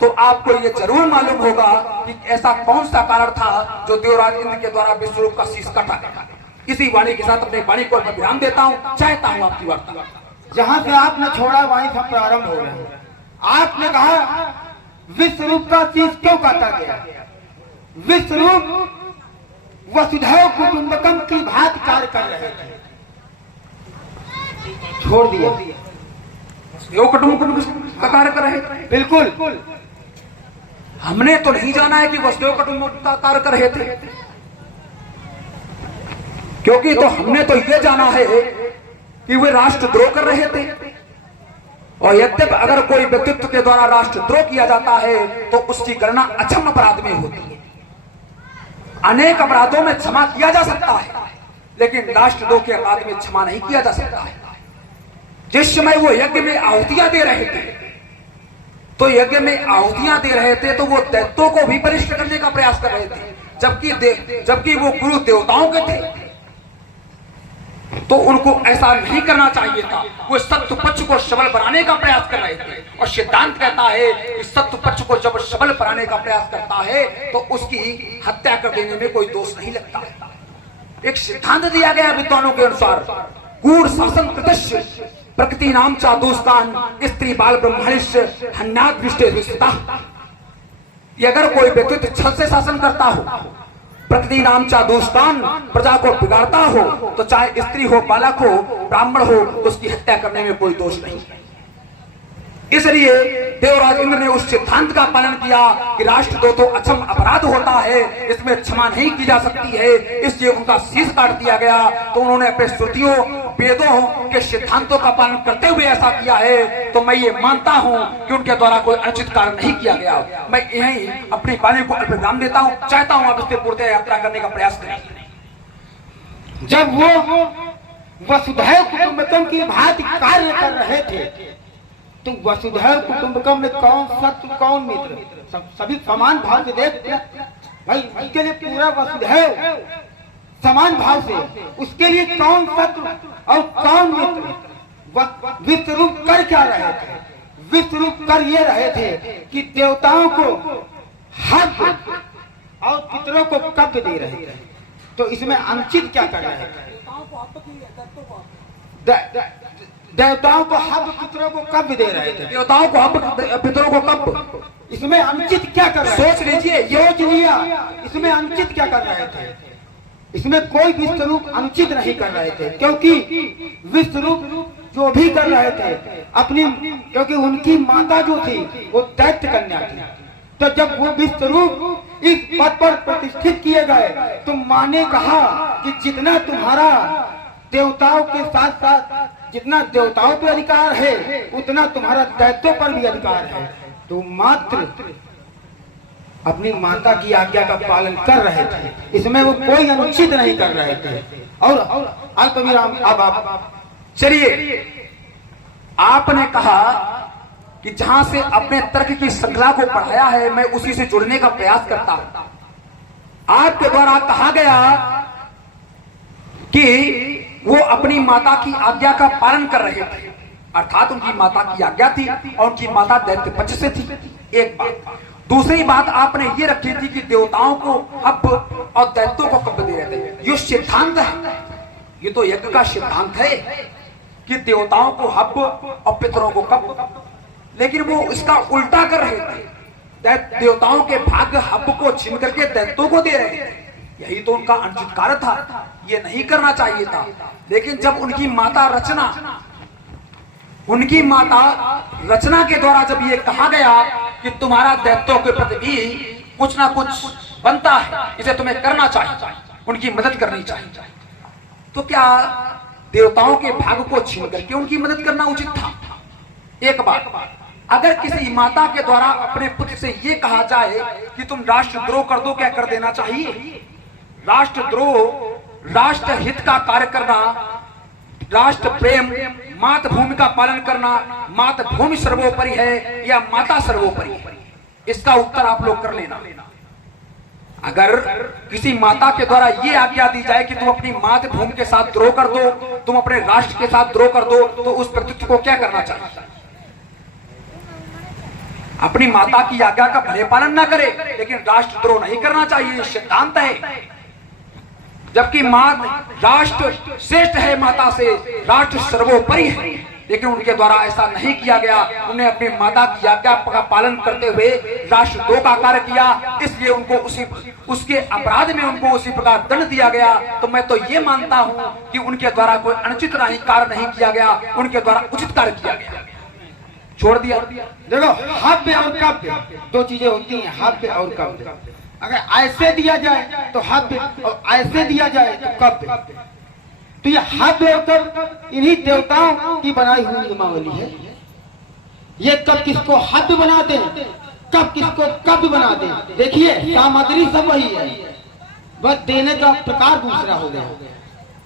तो आपको ये जरूर मालूम होगा कि ऐसा कौन सा कारण था जो देवराज इंद्र के द्वारा विश्वरूप का शीश काटा गया। इसी वाणी के साथ अपने वाणी को विराम देता हूँ, चाहता हूँ आपकी वार्ता। जहां से आपने छोड़ा वहीं से प्रारंभ हो रहा है। आपने कहा विश्वरूप का शीश क्यों काटा गया? विश्वरूप वसुधैव कुटुंबकम की भांति कार्य कर रहे थे, छोड़ दिया। कुटुंब का कार्य कर रहे थे, बिल्कुल। हमने तो नहीं जाना है कि वसुदेव कुटुंब का कार्य कर रहे थे, क्योंकि तो हमने तो ये जाना है कि वे राष्ट्रद्रोह कर रहे थे। और यद्यपि अगर कोई व्यक्तित्व के द्वारा राष्ट्रद्रोह किया जाता है तो उसकी गणना अक्षम अपराध में होती है। अनेक अपराधों में क्षमा किया जा सकता है, लेकिन राष्ट्रद्रोह के अपराध में क्षमा नहीं किया जा सकता है। जिस समय वो यज्ञ में आहुतियां दे रहे थे, तो यज्ञ में आहुतियां दे रहे थे तो वो दैत्यों को भी बलिष्ठ करने का प्रयास कर रहे थे, जबकि वो गुरु देवताओं के थे। तो उनको ऐसा नहीं करना चाहिए था। वो सत्य पक्ष को सबल बनाने का प्रयास कर रहे थे, और सिद्धांत कहता है कि सत्य पक्ष को जब सबल बनाने का प्रयास करता है तो उसकी हत्या कर देने में कोई दोष नहीं लगता है। एक सिद्धांत दिया गया विद्वानों के अनुसार, कूड़ शासन कृतस्य प्रकृति नाम चादुष्कान स्त्री बाल ब्रह्मणिष्य हन्याद दृष्टि विस्तृता। अगर कोई व्यक्ति छल से शासन करता हो, प्रकृति नाम चादुष्कान प्रजा को बिगाड़ता हो, तो चाहे स्त्री हो, बालक हो, ब्राह्मण हो, उसकी हत्या करने में कोई दोष नहीं। इसलिए देवराज इंद्र ने उस सिद्धांत का पालन किया कि राष्ट्रद्रोह तो अक्षम अपराध होता है, इसमें क्षमा नहीं की जा सकती है, इसलिए उनका शीश काट दिया गया। तो उन्होंने अपने श्रुतियों वेदों के सिद्धांतों का पालन करते हुए ऐसा किया है। तो मैं ये मानता हूँ कि उनके द्वारा कोई अनुचित कार्य नहीं किया गया। मैं यही अपनी वाणी को अल्पविराम देता हूँ, चाहता हूँ आप इससे पूर्णतः यात्रा करने का प्रयास करें। जब वो वसुधैव कुटुंबकम की भांति कार्य कर रहे थे, तो वसुधैव कुटुंबकम में कौन शत्रु कौन मित्र, सभी समान भाव से देख भाई। उसके लिए पूरा वसुधैव समान भाव से, उसके लिए कौन शत्रु और कौन मित्र। विश्वरूप कर क्या रहे थे? विश्वरूप कर ये रहे थे कि देवताओं को हक और पितरों को कब्ज दे रहे थे। तो इसमें अनुचित क्या कर रहे थे? देवताओं को हक पितरों को कब्ज दे रहे थे, देवताओं को हक पितरों को कब्ज। इसमें अनुचित क्या कर रहे थे? सोच लीजिए, सोच लिया। इसमें अनुचित क्या कर रहे थे? इसमें कोई विश्वरूप अनुचित नहीं कर रहे थे, क्योंकि विश्वरूप जो भी कर रहे थे अपनी, क्योंकि उनकी माता जो थी वो दैत्य कन्या थी। तो जब वो विश्वरूप इस पद पर प्रतिष्ठित किए गए तो माँ ने कहा कि जितना तुम्हारा देवताओं के साथ साथ जितना देवताओं पे अधिकार है उतना तुम्हारा दैत्यों पर भी अधिकार है। तो मात्र अपनी माता की आज्ञा का पालन कर रहे थे, इसमें वो कोई अनुचित नहीं कर रहे थे। और अल्प विराम। अब आप चलिए, आपने कहा कि जहां से अपने तर्क की श्रृंखला को पढ़ाया है मैं उसी से जुड़ने का प्रयास करता हूं। आपके द्वारा कहा गया कि वो अपनी माता की आज्ञा का पालन कर रहे थे, अर्थात उनकी माता की आज्ञा थी और उनकी माता दैत्य पक्ष से थी। एक बात। दूसरी बात आपने ये रखी थी कि देवताओं को हब और दैत्यों को कब्ज दे रहे थे। ये सिद्धांत है, ये तो यज्ञ का सिद्धांत है कि देवताओं को हब और पितरों को कब्ज, लेकिन वो इसका उल्टा कर रहे थे। देवताओं के भाग्य हब को छीन करके दैत्यों को दे रहे थे। यही तो उनका अनुचित कार्य था, ये नहीं करना चाहिए था। लेकिन जब उनकी माता रचना के द्वारा जब ये कहा गया कि तुम्हारा दैत्यों के प्रति भी कुछ ना कुछ बनता है, इसे तुम्हें करना चाहिए, उनकी मदद करनी चाहिए, तो क्या देवताओं के भाग्य को छीन करके उनकी मदद करना उचित था? एक बात, अगर किसी माता के द्वारा अपने पुत्र से ये कहा जाए कि तुम राष्ट्रद्रोह कर दो, क्या कर देना चाहिए? राष्ट्रद्रोह, राष्ट्र हित का कार्य करना, राष्ट्र प्रेम, मातृभूमि का पालन करना, मातृभूमि सर्वोपरि है या माता सर्वोपरि है, इसका उत्तर आप लोग कर लेना। अगर किसी माता के द्वारा ये आज्ञा दी जाए कि तुम अपनी मातृभूमि के साथ द्रोह कर दो, तुम अपने राष्ट्र के साथ द्रोह कर दो, तो उस व्यक्ति को क्या करना चाहिए? अपनी माता की आज्ञा का भले पालन ना करे, लेकिन राष्ट्रद्रोह नहीं करना चाहिए, सिद्धांत है। जबकि राष्ट्र श्रेष्ठ है माता से, राष्ट्र सर्वोपरि है, लेकिन उनके द्वारा ऐसा नहीं किया गया। उन्हें अपनी माता की आज्ञा का पालन करते हुए राष्ट्रद्रोह का कार्य किया, इसलिए उनको उसके अपराध में उनको उसी प्रकार दंड दिया गया। तो मैं तो ये मानता हूं कि उनके द्वारा कोई अनुचित कार्य नहीं किया गया, उनके द्वारा उचित कार्य किया गया, छोड़ दिया। देखो, हव्य और कव्य दो चीजें होती हैं, हव्य और कव्य। अगर ऐसे दिया जाए तो हव्य और ऐसे दिया जाए तो कव्य। तो ये हव्य और कव्य इन्हीं देवताओं की बनाई हुई नियमावली है। ये कब किसको हव्य बना दे, कब किसको कव्य बना दे। देखिए, सामग्री सब वही है, बस देने का प्रकार दूसरा हो गया।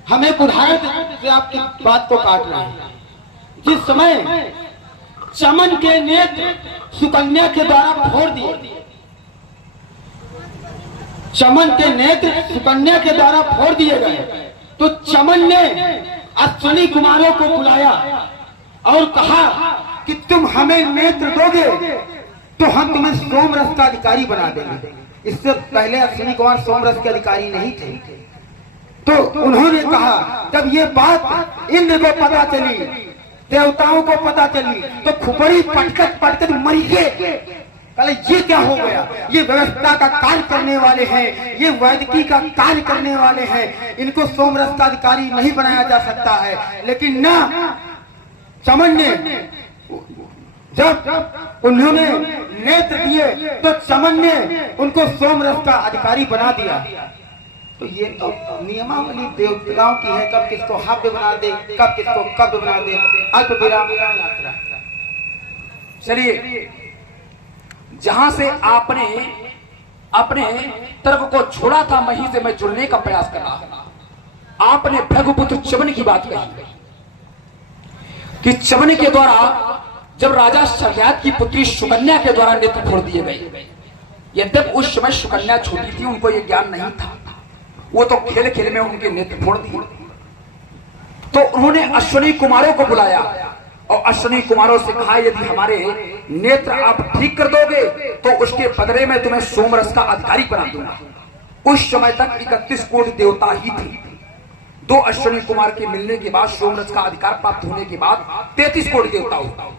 हम एक उदाहरण से आपकी बात को काट रहे हैं। जिस समय चमन के नेत्र सुकन्या के द्वारा फोड़ दिए, चमन के नेत्र सुकन्या के द्वारा फोड़ दिए गए, तो चमन ने अश्विनी कुमारों को बुलाया और कहा कि तुम हमें नेत्र दोगे तो हम तुम्हें सोमरस का अधिकारी बना देंगे। इससे पहले अश्विनी कुमार सोमरस के अधिकारी नहीं थे। तो उन्होंने कहा, जब ये बात इंद्र को पता चली, देवताओं को पता चली, तो खुपड़ी पटकत मरी गए। ये क्या हो गया? ये व्यवस्था का कार्य करने वाले हैं, ये वैदिकी का कार्य करने वाले हैं, इनको सोमरस का अधिकारी नहीं बनाया जा सकता है। लेकिन ना, चमन ने जब उन्होंने नेत्र दिए तो चमन ने उनको सोमरस का अधिकारी बना दिया। तो ये तो नियमावली देवताओं की है, कब किसको हव्य बना दे, कब किसको कव्य बना दे। अल्प विराम यात्रा। चलिए, जहां से आपने अपने तर्क को छोड़ा था, वहीं से मैं जुड़ने का प्रयास कर रहा हूं। आपने भृगुपुत्र चवन की बात कही कि चवन के द्वारा जब राजा शल्ययात की पुत्री सुकन्या के द्वारा नेत्र फोड़ दिए गए। यद्यप उस समय सुकन्या छोटी थी, उनको यह ज्ञान नहीं था, वो तो खेल खेल में उनके नेत्र फोड़ दिए। तो उन्होंने अश्विनी कुमारों को बुलाया और अश्विनी कुमारों से कहा, यदि हमारे नेत्र आप ठीक कर दोगे तो उसके बदले में तुम्हें सोमरस का अधिकारी बना दूंगा। उस समय तक 31 कोटि देवता ही थे। 2 अश्विनी कुमार के मिलने के बाद, सोमरस का अधिकार प्राप्त होने के बाद 33 कोटि देवता हुआ।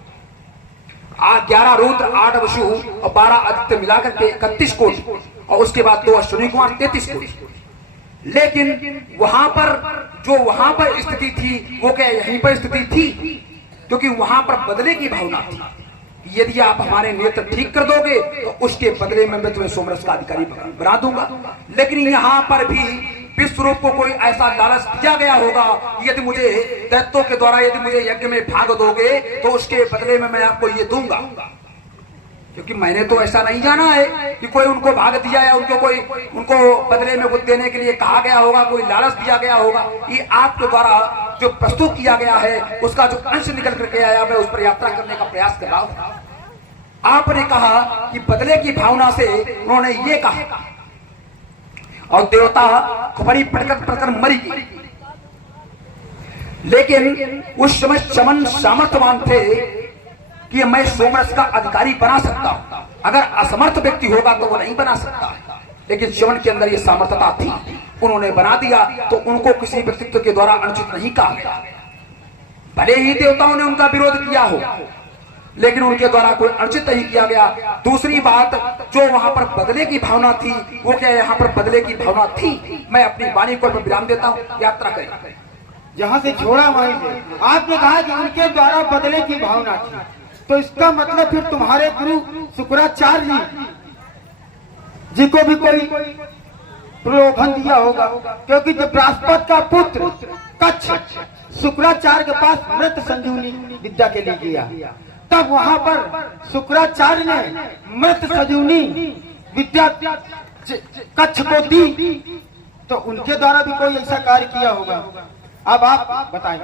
11 रुद्र, 8 वसु और 12 आदित्य मिलाकर के 31 कोटि, और उसके बाद 2 अश्विनी कुमार 33 कोटि। लेकिन वहां पर स्थिति थी, वो क्या यहीं पर स्थिति थी? क्योंकि वहां पर बदले की भावना थी। यदि आप हमारे नेत्र ठीक कर दोगे तो उसके बदले में मैं तुम्हें सोमरस का अधिकारी बना दूंगा। लेकिन यहाँ पर भी विश्वरूप को कोई ऐसा लालच दिया गया होगा, यदि मुझे दैत्यों के द्वारा यदि मुझे यज्ञ में भाग दोगे तो उसके बदले में मैं आपको ये दूंगा। क्योंकि मैंने तो ऐसा नहीं जाना है कि कोई उनको भाग दिया या उनको बदले में कुछ देने के लिए कहा गया होगा, कोई लालच दिया गया होगा। ये आपके द्वारा जो प्रस्तुत किया गया है, उसका जो अंश निकल करके आया, मैं उस पर यात्रा करने का प्रयास कर रहा हूं। आपने कहा कि बदले की भावना से उन्होंने ये कहा, और देवता खुपड़ी पटकर मरी गई। लेकिन उस समय चमन सामर्थ्यवान थे कि मैं सोमरस का अधिकारी बना सकता हूं। अगर असमर्थ व्यक्ति होगा तो वो नहीं बना सकता, लेकिन चमन के अंदर ये सामर्थ्यता थी, उन्होंने बना दिया। तो उनको किसी व्यक्तित्व के द्वारा अनुचित नहीं कहा गया। भले ही देवताओं ने उनका विरोध किया हो, लेकिन उनके द्वारा कोई अर्जित नहीं किया गया। दूसरी बात, जो वहां पर बदले की भावना थी, वो क्या यहाँ पर बदले की भावना थी? मैं अपनी वाणी को विराम देता हूँ, यात्रा करें। जहाँ से छोड़ा वहीं से आपने कहा कि उनके द्वारा बदले की भावना थी, तो इसका मतलब फिर तुम्हारे गुरु शुक्राचार्य जी को भी कोई प्रलोभन दिया होगा, क्योंकि जब बृहस्पति का पुत्र कच्छ शुक्राचार्य के पास मृत संजीवनी विद्या के लिए गया, तब वहां पर शुक्राचार्य ने मृत संजीवनी विद्या कच्छ को दी, तो उनके द्वारा भी कोई ऐसा कार्य किया होगा। अब आप बताएं।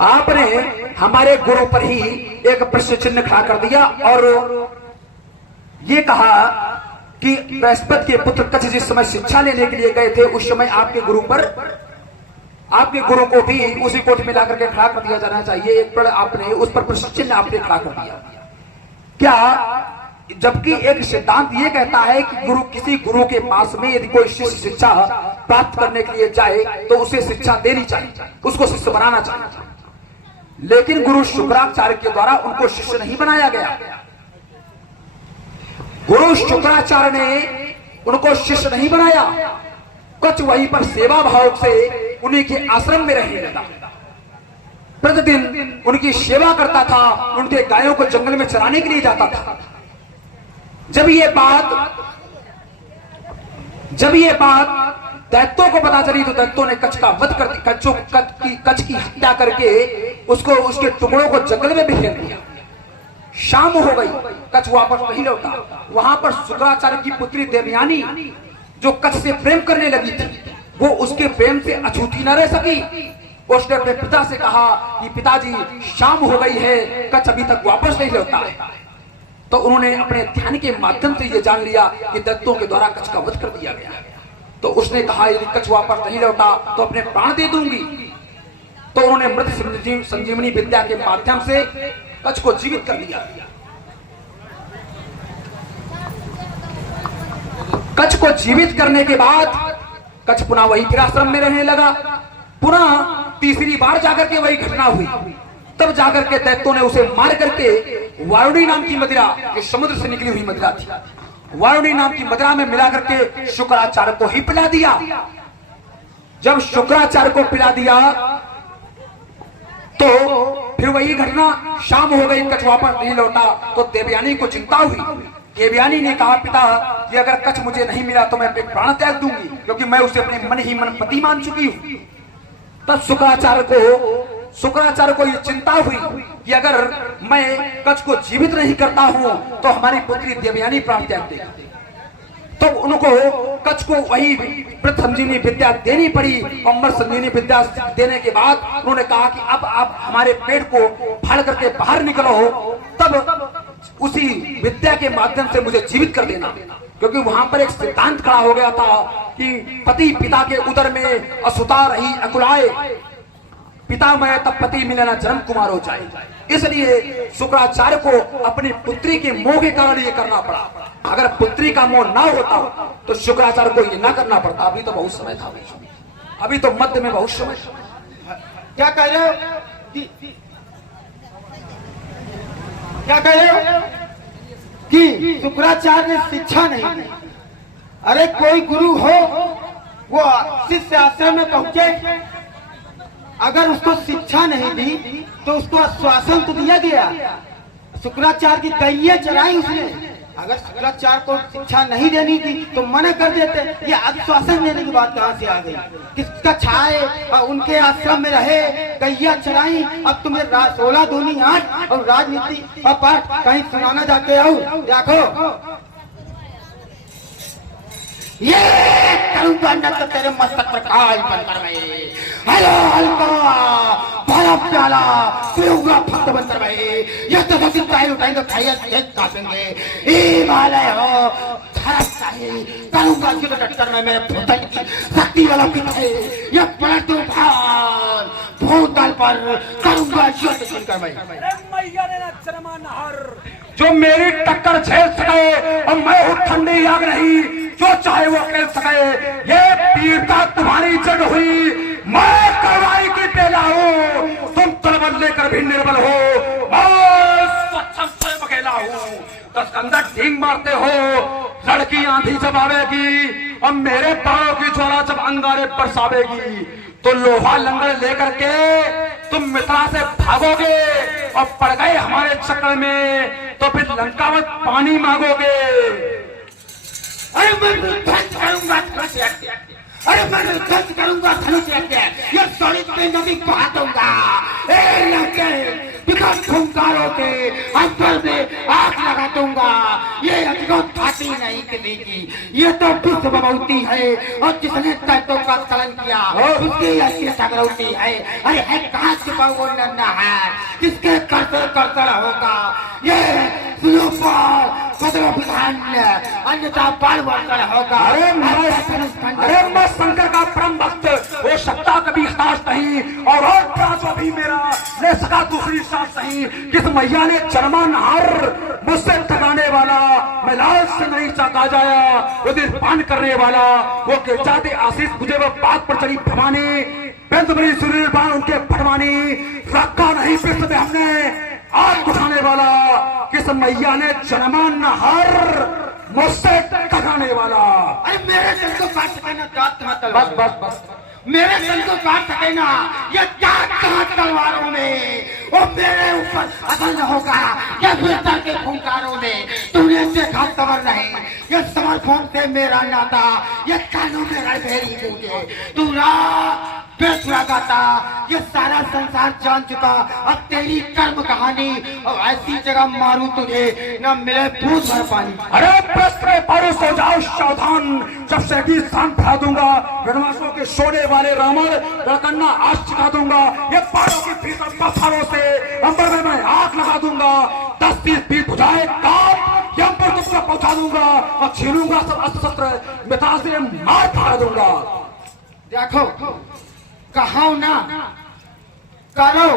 आपने हमारे गुरु पर ही एक प्रश्न चिन्ह खड़ा कर दिया और ये कहा कि बृहस्पति के पुत्र कच्छ जिस समय शिक्षा लेने के लिए गए थे, उस समय आपके गुरु को भी उसी कोट में लाकर के खड़ा कर दिया जाना चाहिए। एक पर आपने उस पर प्रश्न चिन्ह आपने खड़ा कर दिया क्या? जबकि एक सिद्धांत ये कहता है कि किसी गुरु के पास में यदि कोई शिष्य शिक्षा प्राप्त करने के लिए जाए तो उसे शिक्षा देनी चाहिए, उसको शिष्य बनाना चाहिए। लेकिन गुरु शुक्राचार्य के द्वारा उनको शिष्य नहीं बनाया गया। गुरु शुक्राचार्य ने उनको शिष्य नहीं बनाया, कुछ वहीं पर सेवा भाव से उन्हीं के आश्रम में रहने लगा। प्रतिदिन उनकी सेवा करता था, उनके गायों को जंगल में चराने के लिए जाता था। जब ये बात दैत्यों को पता चली तो दैत्यों ने कच्छ का वध कर कच्छ की हत्या करके उसको उसके टुकड़ों को जंगल में बिखेर दिया। शाम हो गई, कच्छ वापस नहीं लौटा। वहां पर शुक्राचार्य की पुत्री देवयानी जो कच्छ से प्रेम करने लगी थी, वो उसके प्रेम से अछूती न रह सकी। उसने अपने पिता से कहा कि पिताजी शाम हो गई है, कच्छ अभी तक वापस नहीं लौटा है। तो उन्होंने अपने ध्यान के माध्यम से ये जान लिया कि दैत्यों के द्वारा कच्छ का वध कर दिया गया। तो उसने कहा यदि कच्छ वापस नहीं लौटा तो अपने प्राण दे दूंगी। तो उन्होंने मृत संजीवनी विद्या के माध्यम से कच्छ को जीवित कर दिया। कच्छ को जीवित करने के बाद कच्छ पुनः वही फिर आश्रम में रहने लगा। पुनः तीसरी बार जाकर के वही घटना हुई। तब जाकर के दैत्यों ने उसे मार करके वारुणी नाम की मदिरा, जो समुद्र से निकली हुई मदिरा थी, वारुणी नाम की मदिरा में मिला करके शुक्राचार्य को ही पिला दिया। जब शुक्राचार्य को पिला दिया तो फिर वही घटना, शाम हो गई, कच्छ वापस नहीं लौटा। तो देवयानी को चिंता हुई। देवयानी ने कहा पिता कि अगर कच्छ मुझे नहीं मिला तो मैं अपने प्राण त्याग दूंगी, क्योंकि मैं उसे अपने मन ही मन पति मान चुकी हूं। तब शुक्राचार्य को ये चिंता हुई कि अगर मैं कच्छ को जीवित नहीं करता हूं तो हमारी पुत्री देवयानी प्राण त्याग देगी। तो उनको कच्छ को वही मृत संजीवनी विद्या देनी पड़ी। और मृत संजीवनी विद्या देने के बाद उन्होंने कहा कि अब आप हमारे पेट को फाड़ करके बाहर निकलो, तब उसी विद्या के माध्यम से मुझे जीवित कर देना। क्योंकि वहां पर एक सिद्धांत खड़ा हो गया था कि पति पिता के उदर में असुता रही अकुलाए, पिता मैं तब पति मिले ना जन्म कुमार हो जाए। इसलिए शुक्राचार्य को अपनी पुत्री के मोह के कारण ये करना पड़ा। अगर पुत्री का मोह ना होता तो शुक्राचार्य को ये ना करना पड़ता। अभी तो बहुत समय था, अभी तो मध्य में बहुत समय। क्या कह रहे हो? क्या कह रहे हो कि शुक्राचार्य ने शिक्षा नहीं दी? अरे कोई गुरु हो, वो शिष्य आश्रम में पहुंचे, अगर उसको शिक्षा नहीं दी तो उसको आश्वासन तो दिया गया। शुक्राचार्य की गैया चराई उसने। अगर शुक्राचार्य को शिक्षा नहीं देनी थी तो मना कर देते। ये आश्वासन देने की बात कहां से आ गई? किसका छाए और उनके आश्रम में रहे, गैया चराई। अब तुम्हें 16 दूनी 8 और राजनीति और पाठ कहीं सुनाना जाते हो? देखो ये करूंगा न तो तेरे मस्तक पर काल बनकर गए। हेलो हल्का बड़ा प्याला पीऊंगा फक्त बनकर गए। ये तो बस टाइम उठाएंगे, खाइए खेत काटेंगे। ए माले हो धरस चाहिए करूंगा कि तो टक्कर में मेरे पुतल की शक्ति वाला कितने ये पलट तूफान भूत दल पर करूंगा युद्ध सुनकर मैं। मैया ने ना चरमा नहर जो मेरी टक्कर झेल सके और मैं हूं ठंडी आग नहीं, जो चाहे वो खेल सके। ये वीरता तुम्हारी जग हुई, मैं कार्रवाई की पेला हूं, तुम तलबल लेकर भी निर्बल हो। मैं सक्षम स्वयं अकेला हूँ। 10 कंधक ढींग मारते हो, लड़की आंधी जब आवेगी और मेरे पांव की ज्वाला जब अंगारे बरसावेगी तो लोहा लंगर लेकर के तुम मित्रा से भागोगे और पड़ गए हमारे चक्कर में तो फिर लंका में पानी मांगोगे। अरे मैं ध्वस्त करूंगा धनुष यज्ञ, अरे मैं ध्वस्त करूंगा धनुष यज्ञ, ये सड़क पे नदी बहा दूंगा। ए लंके विकट खूंखारों के अंतर में आग लगा दूंगा। ये अजगत घाटी नहीं किसी की, ये तो विश्व भगवती है और जिसने तैतों का कलन किया उसकी ऐसी जागृति है। अरे है कहाँ छुपा वो नन्ना है जिसके करतल करतल होगा। ये अन्यथा बाल वर्षण होगा। अरे मैं शंकर का परम भक्त, वो सत्ता कभी हताश नहीं और प्राचो भी मेरा ले सका दूसरी सांस नहीं। किस मैया ने चरमा नहर मुझसे टकाने वाला, मैं लाल से नहीं चाका जाया वो दिन पान करने वाला। वो के जाते आशीष मुझे वो बात पर चढ़ी फरमानी, बेंद बड़ी सूर्य बाण उनके फरमानी। रखा नहीं पृष्ठ में हमने आग उठाने वाला, किस मैया ने चरमा नहर मुझसे टकाने वाला। अरे मेरे दिल को काट सके ना दांत कहाँ तलवार, बस बस बस मेरे दिल को काट सके ना ये दांत कहाँ तलवारों में, वो मेरे ऊपर अदन होगा या भीतर के खूंखारों में। तूने देखा समर नहीं, ये समर्पण से मेरा नाता, ये कानों में रड़भेरी गूंजे। तू रात बेसुरा गाता, ये सारा संसार जान चुका अब तेरी कर्म कहानी। और ऐसी जगह मारूं तुझे न मिले भूत भर पानी। अरे प्रश्न पारो सो जाओ सावधान, जब से भी शान फैला दूंगा वनवासों के सोने वाले रावण लड़कन्ना आज चिखा दूंगा। ये पारों की भीतर पत्थरों से अंबर में मैं आग लगा दूंगा। 10-30 फीट बुझाए काप यमपुर तक पहुंचा दूंगा और छीनूंगा सब अस्त्र शस्त्र, मिता से मार फाड़ दूंगा। देखो कहो ना करो,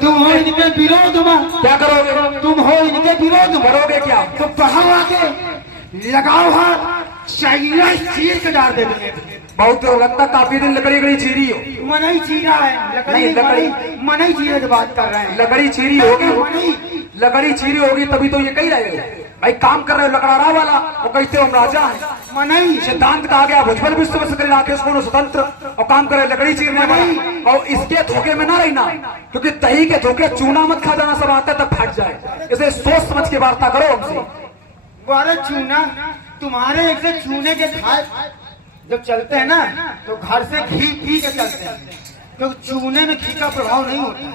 तुम हो इनके विरोध में। क्या करोगे? तुम हो इनके विरोध में, करोगे क्या? तो बढ़ाओ आगे, लगाओ हाथ, चाहिए चीर के डाल दे। बहुत लगता काफी दिन लकड़ी चीरी हो। मन ही चीरा है, लकड़ी मन ही चीरे की बात कर रहे हैं। लकड़ी चीरी होगी, लकड़ी चीरी होगी तभी तो ये कही रहे हो भाई काम कर रहे हो लकड़ारा वाला। वो कहते हो हम राजा हैं, मन ही सिद्धांत कहा गया भुजबल विश्व में सकल राकेश को स्वतंत्र और काम करे लकड़ी चीरने वाला। और इसके धोखे में ना रहना, क्योंकि तही के धोखे चूना मत खा जाना, सब आता तब फट जाए। इसे सोच समझ के वार्ता करो हमसे। बारे चूना तुम्हारे एक से चूने के खाए जब चलते हैं ना तो घर से घी पी के चलते हैं, क्योंकि चूने में घी का प्रभाव नहीं होता।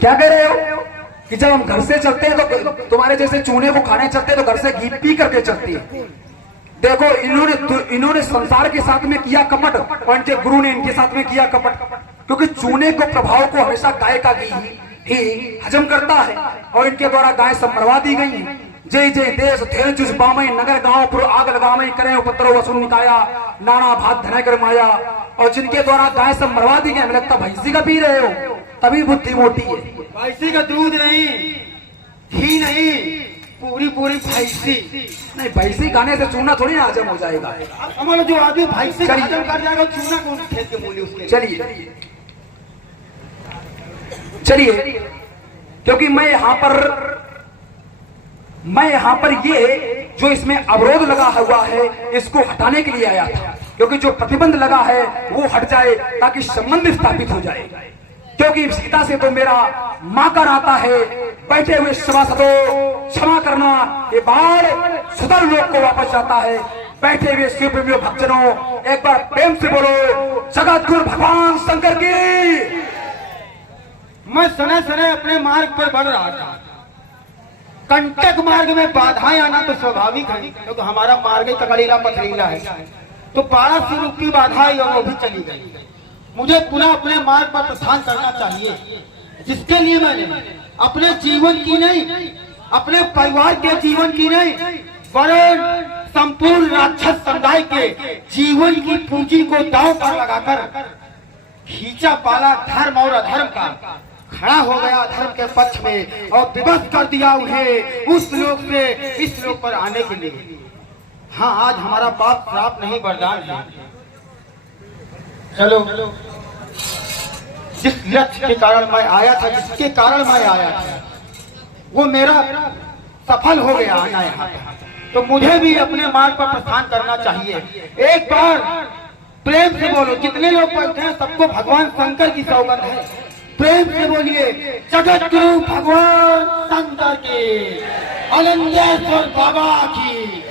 क्या कह रहे हो कि जब हम घर से चलते हैं तो तुम्हारे जैसे चूने को खाने चलते हैं तो घर से घी पी करके चलती है। देखो इन्होंने संसार के साथ में किया कपट और इनके गुरु ने इनके साथ में किया कपट, क्योंकि चूने को प्रभाव को हमेशा गाय का घी ही हजम करता है और इनके द्वारा गाय सब मरवा दी गई है। जय जय देश थे चुज बामई नगर गांव पुर आग लगामई करे उपद्रव वसुन निकाया नाना भात धन कर माया। और जिनके द्वारा गाय सब मरवा दी गई, हमें लगता भैंसी का पी रहे हो तभी बुद्धि मोटी है। भैंसी का दूध नहीं, घी नहीं, पूरी भैंसी नहीं, भैंसी खाने से चूना थोड़ी ना हजम हो जाएगा। हमारा जो आदमी भैंसी का हजम कर जाएगा चूना कौन खेत के मूल्य उसके। चलिए क्योंकि मैं यहाँ पर ये जो इसमें अवरोध लगा हुआ है इसको हटाने के लिए आया था, क्योंकि जो प्रतिबंध लगा है वो हट जाए ताकि संबंध स्थापित हो जाए। क्योंकि सीता से तो मेरा मां का नाता है। बैठे हुए सभासदों क्षमा करना, ये बाढ़ सुधर लोक को वापस जाता है। बैठे हुए शिव प्रेमियों भक्तजनों एक बार प्रेम से बोलो जगत गुरु भगवान शंकर की। मैं सने अपने मार्ग पर बढ़ रहा था, कंटक मार्ग में बाधाएं आना तो स्वाभाविक है, क्योंकि तो हमारा मार्ग ही ककड़ीला पथरीला है। तो 1200 रुपये की बाधा वो भी चली गई। मुझे पुनः अपने मार्ग पर प्रस्थान करना चाहिए, जिसके लिए मैंने अपने जीवन की नहीं, अपने परिवार के जीवन की नहीं, वरन संपूर्ण राक्षस समुदाय के जीवन की पूंजी को दांव पर लगाकर खींचा पाला धर्म और अधर्म का, खड़ा हो गया धर्म के पक्ष में और विवश कर दिया उन्हें उस लोक से इस लोक पर आने के लिए। हाँ, आज हमारा पाप श्राप नहीं वरदान है। चलो जिस लक्ष्य के कारण मैं आया था, जिसके कारण मैं आया था, वो मेरा सफल हो गया आना यहाँ पे। तो मुझे भी अपने मार्ग पर प्रस्थान करना चाहिए। एक बार प्रेम से बोलो, जितने लोग बैठे हैं सबको भगवान शंकर की सौगंध है। प्रेम से बोलिए, जगत गुरु भगवान शंकर की, आनंदेश्वर बाबा की।